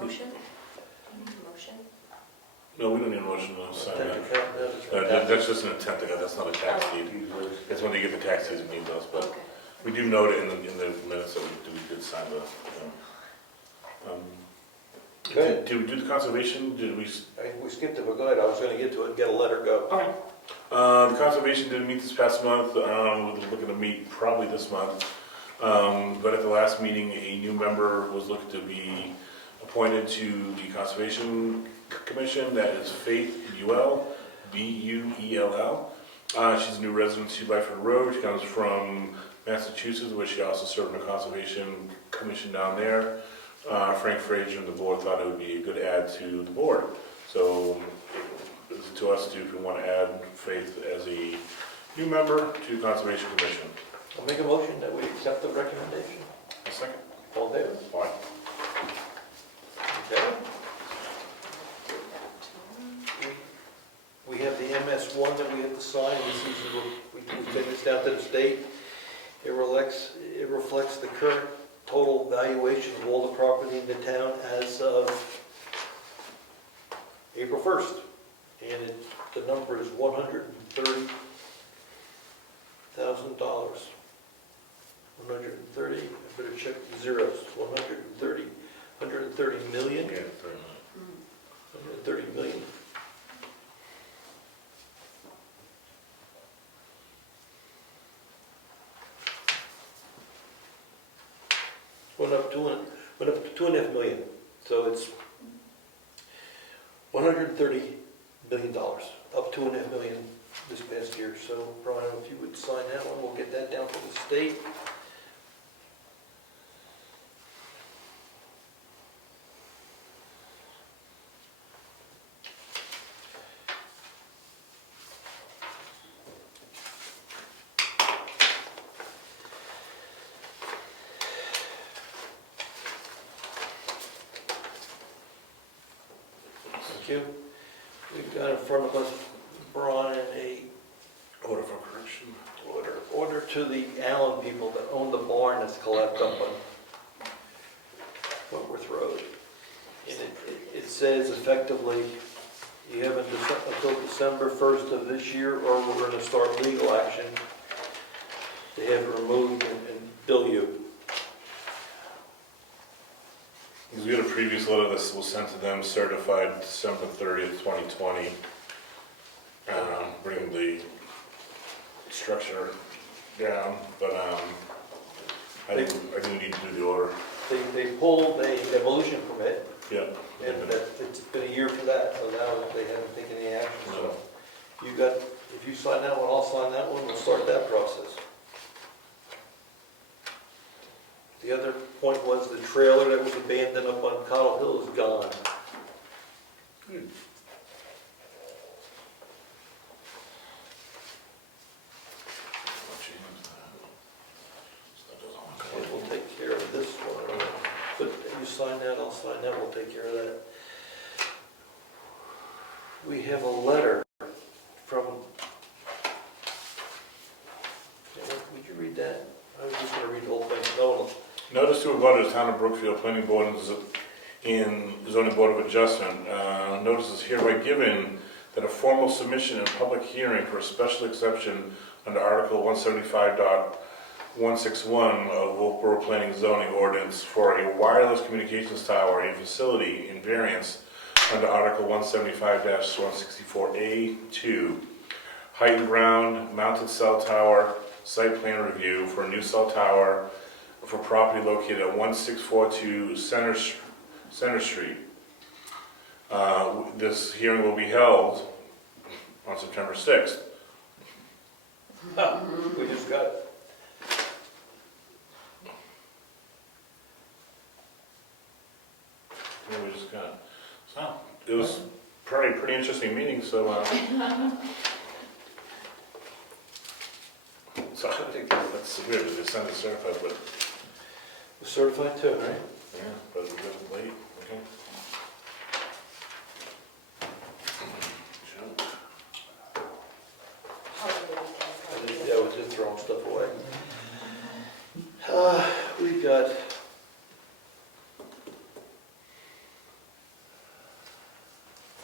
Motion? Motion? No, we don't need a motion to sign Intent that. to cut, no, That's just an intent to go, that's not a tax deed. It's when they get the tax deeds, we need those, but Okay. we do note it in the minutes that we did sign the. Good. Did we do the conservation? Did we? We skipped it, but go ahead. I was going to get to it and get a letter go. Okay. The conservation didn't meet this past month. We're looking to meet probably this month. But at the last meeting, a new member was looking to be appointed to the Conservation Commission. That is Faith Buell, B-U-E-L-L. She's a new resident to Lyford Road. She comes from Massachusetts, where she also served in the Conservation Commission down there. Frank Frazier and the board thought it would be a good add to the board. So it's to us if we want to add Faith as a new member to the Conservation Commission. I'll make a motion that we accept the recommendation. A second. All in favor? Fine. Okay. We have the MS1 that we have to sign. This is, we take this down to the state. It reflects the current total valuation of all the property in the town as of April 1st. And the number is $130,000. 130, I better check the zeros. 130 million? Yeah, 130 million. Went up to $2.5 million. So it's $130 million, up $2.5 million this past year. So Brian, if you would sign that one, we'll get that down to the state. Thank you. We've got in front of us, Brian, a Order for correction. order to the Allen people that own the barn that's collapsed up on Wentworth Road. And it says effectively, you have until December 1st of this year, or we're going to start legal action to have it removed and bill you. Because we had a previous letter that was sent to them, certified December 30th, 2020, bringing the structure down, but I do need to do the order. They pulled a demolition permit, Yeah. and it's been a year for that, so now they haven't taken any action. So if you sign that one, I'll sign that one, we'll start that process. The other point was the trailer that was abandoned up on Cottle Hill is gone. Good. And we'll take care of this one. But you sign that, I'll sign that, we'll take care of that. We have a letter from, would you read that? I was just going to read the whole thing. No, Notice to abutters, Town of Brookfield, Planning Board and Zoning Board of Adjustment. Notice is hereby given that a formal submission and public hearing for a special exception under Article 175.161 of Wolfboro Planning Zoning Ordinance for a wireless communications tower and facility in variance under Article 175-164A2, height and ground, mounted cell tower, site plan review for a new cell tower for property located at 1642 Center Street. This hearing will be held on September 6th. We just got it. Yeah, we just got, so, it was probably a pretty interesting meeting, so, so I think that's weird, they sent it certified, but, Certified too, right? yeah, but it was late, okay. Junk. I was just throwing stuff away. We've got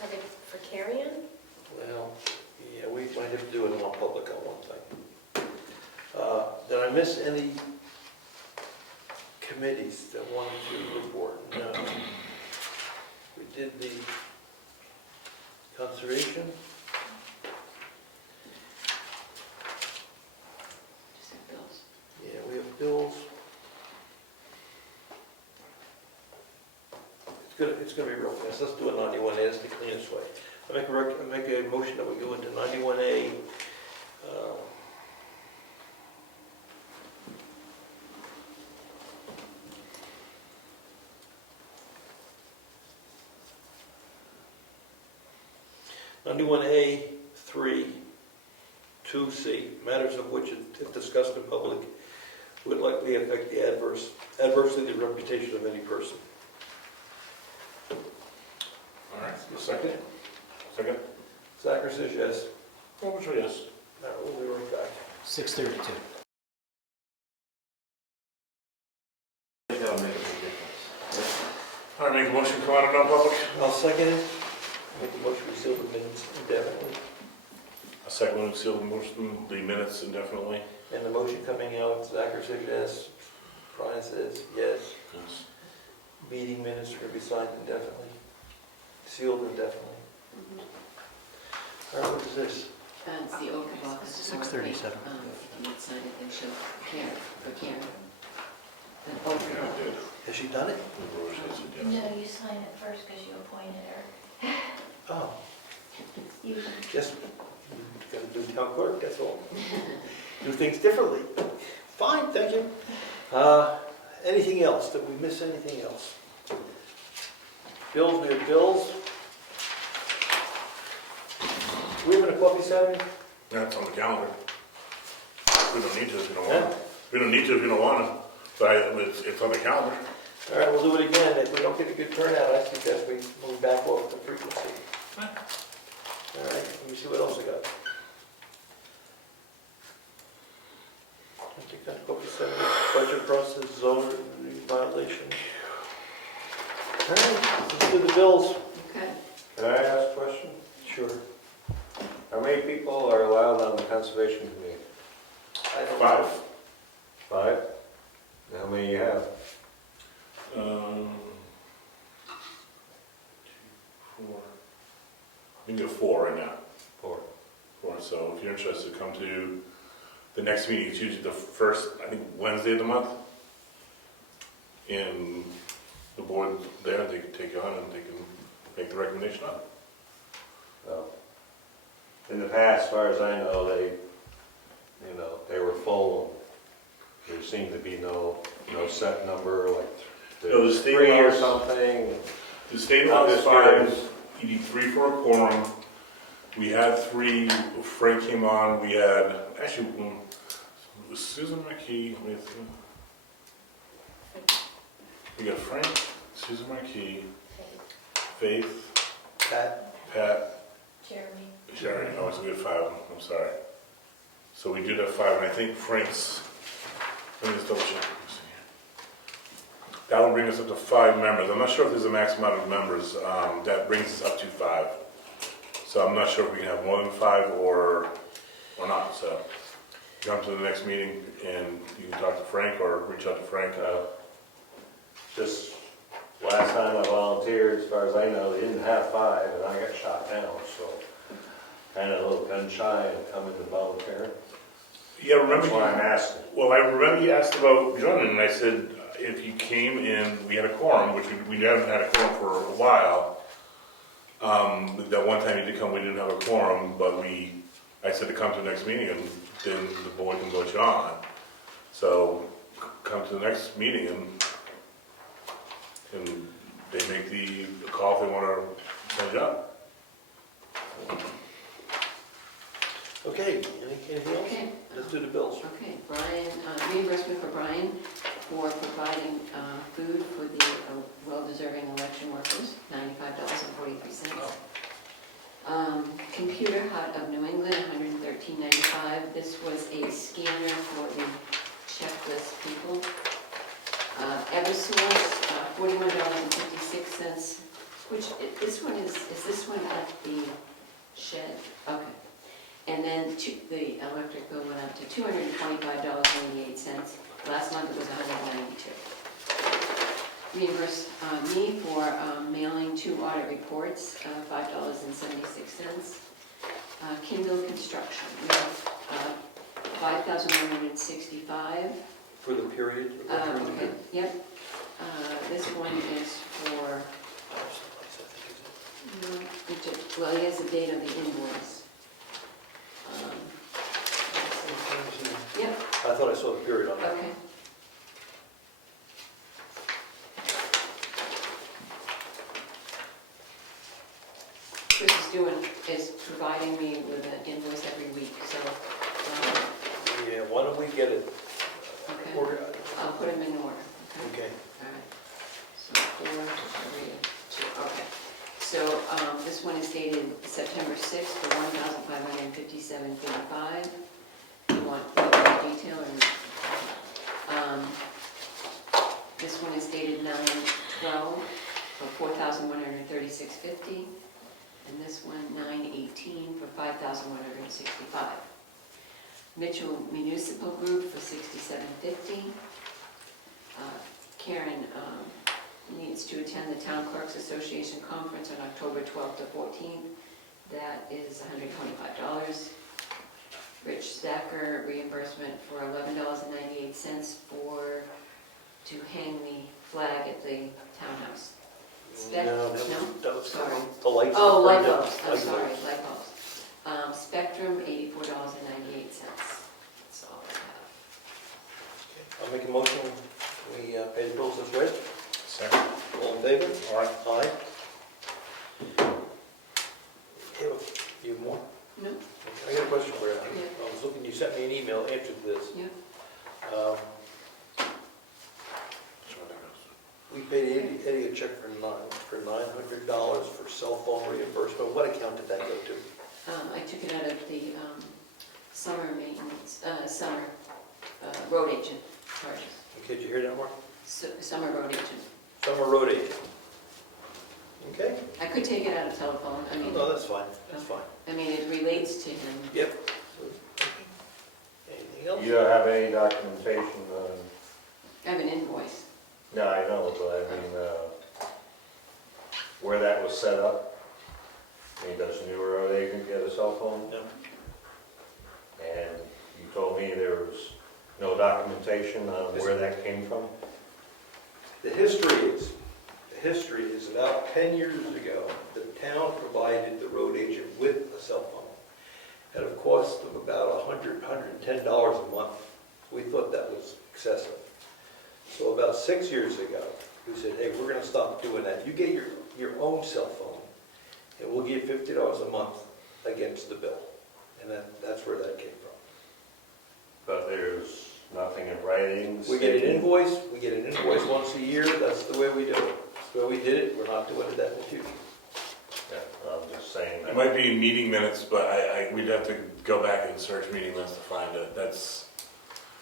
Something for carry-on? well, yeah, we might have to do it in non-public on one thing. Did I miss any committees that wanted to report? No. We did the conservation. Just have bills. Yeah, we have bills. It's gonna be real fast. Let's do it 91A. That's the cleanest way. I make a motion that we go into 91A. 91A3, 2C, matters of which, if discussed in public, would likely affect the adversely the reputation of any person. All right, Second? second, Zachary says yes. oh, which one, yes? We'll be right back. 6:32. I think that'll make a big difference. All right, make a motion, come out of non-public. I'll second it. Make the motion to seal the minutes indefinitely. A second one, seal the motion, the minutes indefinitely. And the motion coming out, Zachary says yes. Brian says yes. Yes. Meeting minutes are going to be signed indefinitely. Sealed indefinitely. All right, what is this? It's the oath of office. 6:37. You would sign it and show Karen, for Karen. The oath of Yeah, I office. did. Has she done it? The Roche has it, yes. No, you sign it first because you appointed her. Oh, You just, you got to do town clerk, that's all. Do things differently. Fine, thank you. Anything else? Did we miss anything else? Bills, we have bills. We having a coffee Saturday? That's on the calendar. We don't need to if you don't want Yeah. to. We don't need to if you don't want to, but it's on the calendar. All right, we'll do it again. If we don't get a good turnout, I suggest we move back off the frequency. All right, let me see what else I got. I think that's coffee Saturday. Budget process, zone violation. All right, let's do the bills. Okay. Can I ask a question? Sure. How many people are allowed on the Conservation Committee? I don't 5. know. 5? How many you have? 2, 4. We can do 4 right now. 4. 4. So if you're interested, come to the next meeting. It's usually the first, I think, Wednesday of the month. And the board there, they can take you on and they can make the recommendation on it. Well, in the past, as far as I know, they were full. There seemed to be no set number, like No, the state 3 or laws- something. The state law is I'm just 5, curious. you need 3 for a quorum. We had 3, Frank came on, we had, actually, Susan McKee, we got Frank, Susan McKee, Faith, Pat, Pat, Jeremy. Sharon, oh, it's a good 5, I'm sorry. So we did have 5, and I think Frank's, let me just double check. Let's see here. That will bring us up to 5 members. I'm not sure if there's a max amount of members. That brings us up to 5. So So I'm not sure if we can have more than 5 or not, so come to the next meeting and you can talk to Frank or reach out to Frank. Just last time I volunteered, as far as I know, they didn't have 5 and I got shot down, so kind of a little gun shy of coming to volunteer. Yeah, remember, That's why I'm asking. well, I remember you asked about joining, and I said, if you came in, we had a quorum, which we haven't had a quorum for a while. That one time you did come, we didn't have a quorum, but I said to come to the next meeting, and then the board can vote you on. So, come to the next meeting, and they make the call if they want to send you up. Okay, anything else? Okay. Let's do the bills. Okay, Brian, reimbursement for Brian for providing food for the well-deserving election workers, $95.43. Computer Hut of New England, $113.95. This was a scanner for the checklist people. Eversource, $41.56, which, this one is this one at the shed? Okay. And then the electric bill went up to $225.88. Last month it was $192. Reimburse me for mailing 2 audit reports, $5.76. Kindle Construction, we have $5,165. For the period? Okay, yep. This one is for, well, he has the date of the invoice. Yep, I thought I saw the period on that. okay. Chris is providing me with an invoice every week, so, Yeah, why don't we get it okay, organized? I'll put them in order. Okay. All right. So 4, 3, 2, okay. So this one is dated September 6th for $1,557.55. You want more detail or? This one is dated 9/12 for $4,136.50. And this one 9/18 for $5,165. Mitchell Municipal Group for $67.50. Karen needs to attend the Town Clerks Association Conference on October 12th to 14th. That is $125. Rich Zacher, reimbursement for $11.98 to hang the flag at the townhouse. No, that was Sorry. the lights. Oh, light burned out. bulbs, I'm sorry, light bulbs. Spectrum, $84.98. That's all I have. I'll make a motion, we pay the bills as read. Second. All in favor? Aye. Aye. Hey, you have more? No? I got a question for you. Yeah. I was looking, you sent me an email answer to this. Yeah. We paid Eddie a check for $900 for cell phone reimbursement. What account did that go to? I took it out of the summer maintenance, road agent charges. Okay, did you hear that, Mark? Summer road agent. Summer road agent. Okay? I could take it out of telephone, I mean. No, that's fine, that's fine. I mean, it relates to him. Yep. Anything else? You don't have any documentation on, I have an invoice. no, I know, but I mean, where that was set up? I mean, does New Road agent get a cell phone? No. And you told me there was no documentation on where that came from? The history is about 10 years ago, the town provided the road agent with a cell phone at a cost of about $100, $110 a month. We thought that was excessive. So about 6 years ago, we said, hey, we're going to stop doing that. You get your own cell phone, and we'll give you $50 a month against the bill. And that's where that came from. But there's nothing in writing? We get an invoice once a year. That's the way we do it. That's the way we did it. We're not doing that in the future. Yeah, I'm just saying that. It might be in meeting minutes, but we'd have to go back and search meeting minutes to find it.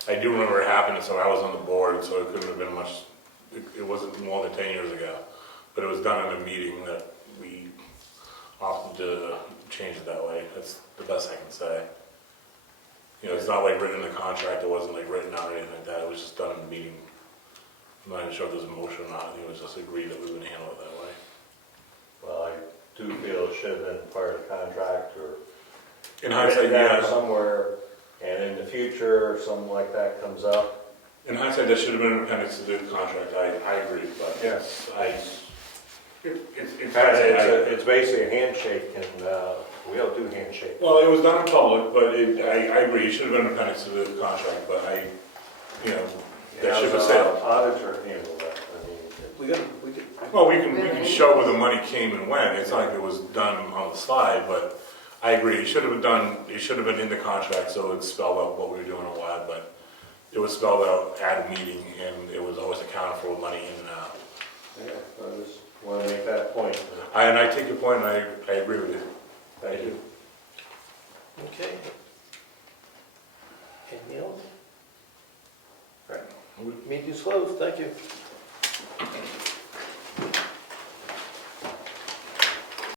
I do remember it happened, so I was on the board, so it couldn't have been much, it wasn't more than 10 years ago. But it was done in a meeting that we often change it that way. That's the best I can say. You know, it's not like written in the contract, it wasn't like written out or anything like that, it was just done in the meeting. I'm not even sure if there's a motion or not, I think it was just agreed that we would handle it that way. Well, I do feel it should have been part of the contract or In hindsight, written down yeah, somewhere, and in the future, something like that comes up. in hindsight, that should have been an appendix to the contract, I agree, but Yes. it's It's basically a handshake, and we don't do handshake. well, it was done in public, but I agree, it should have been an appendix to the contract, but that should have said. Auditor handle that, I mean. We got. Well, we can show where the money came and went, it's not like it was done on the slide, but I agree, it should have been in the contract, so it spelled out what we were doing a lot, but it was spelled out at a meeting, and it was always accounted for with money in and out. Yeah, I just want to make that point. And I take your point, and I agree with you. Thank you. Okay. Anything else? All right. Meeting's closed, thank you.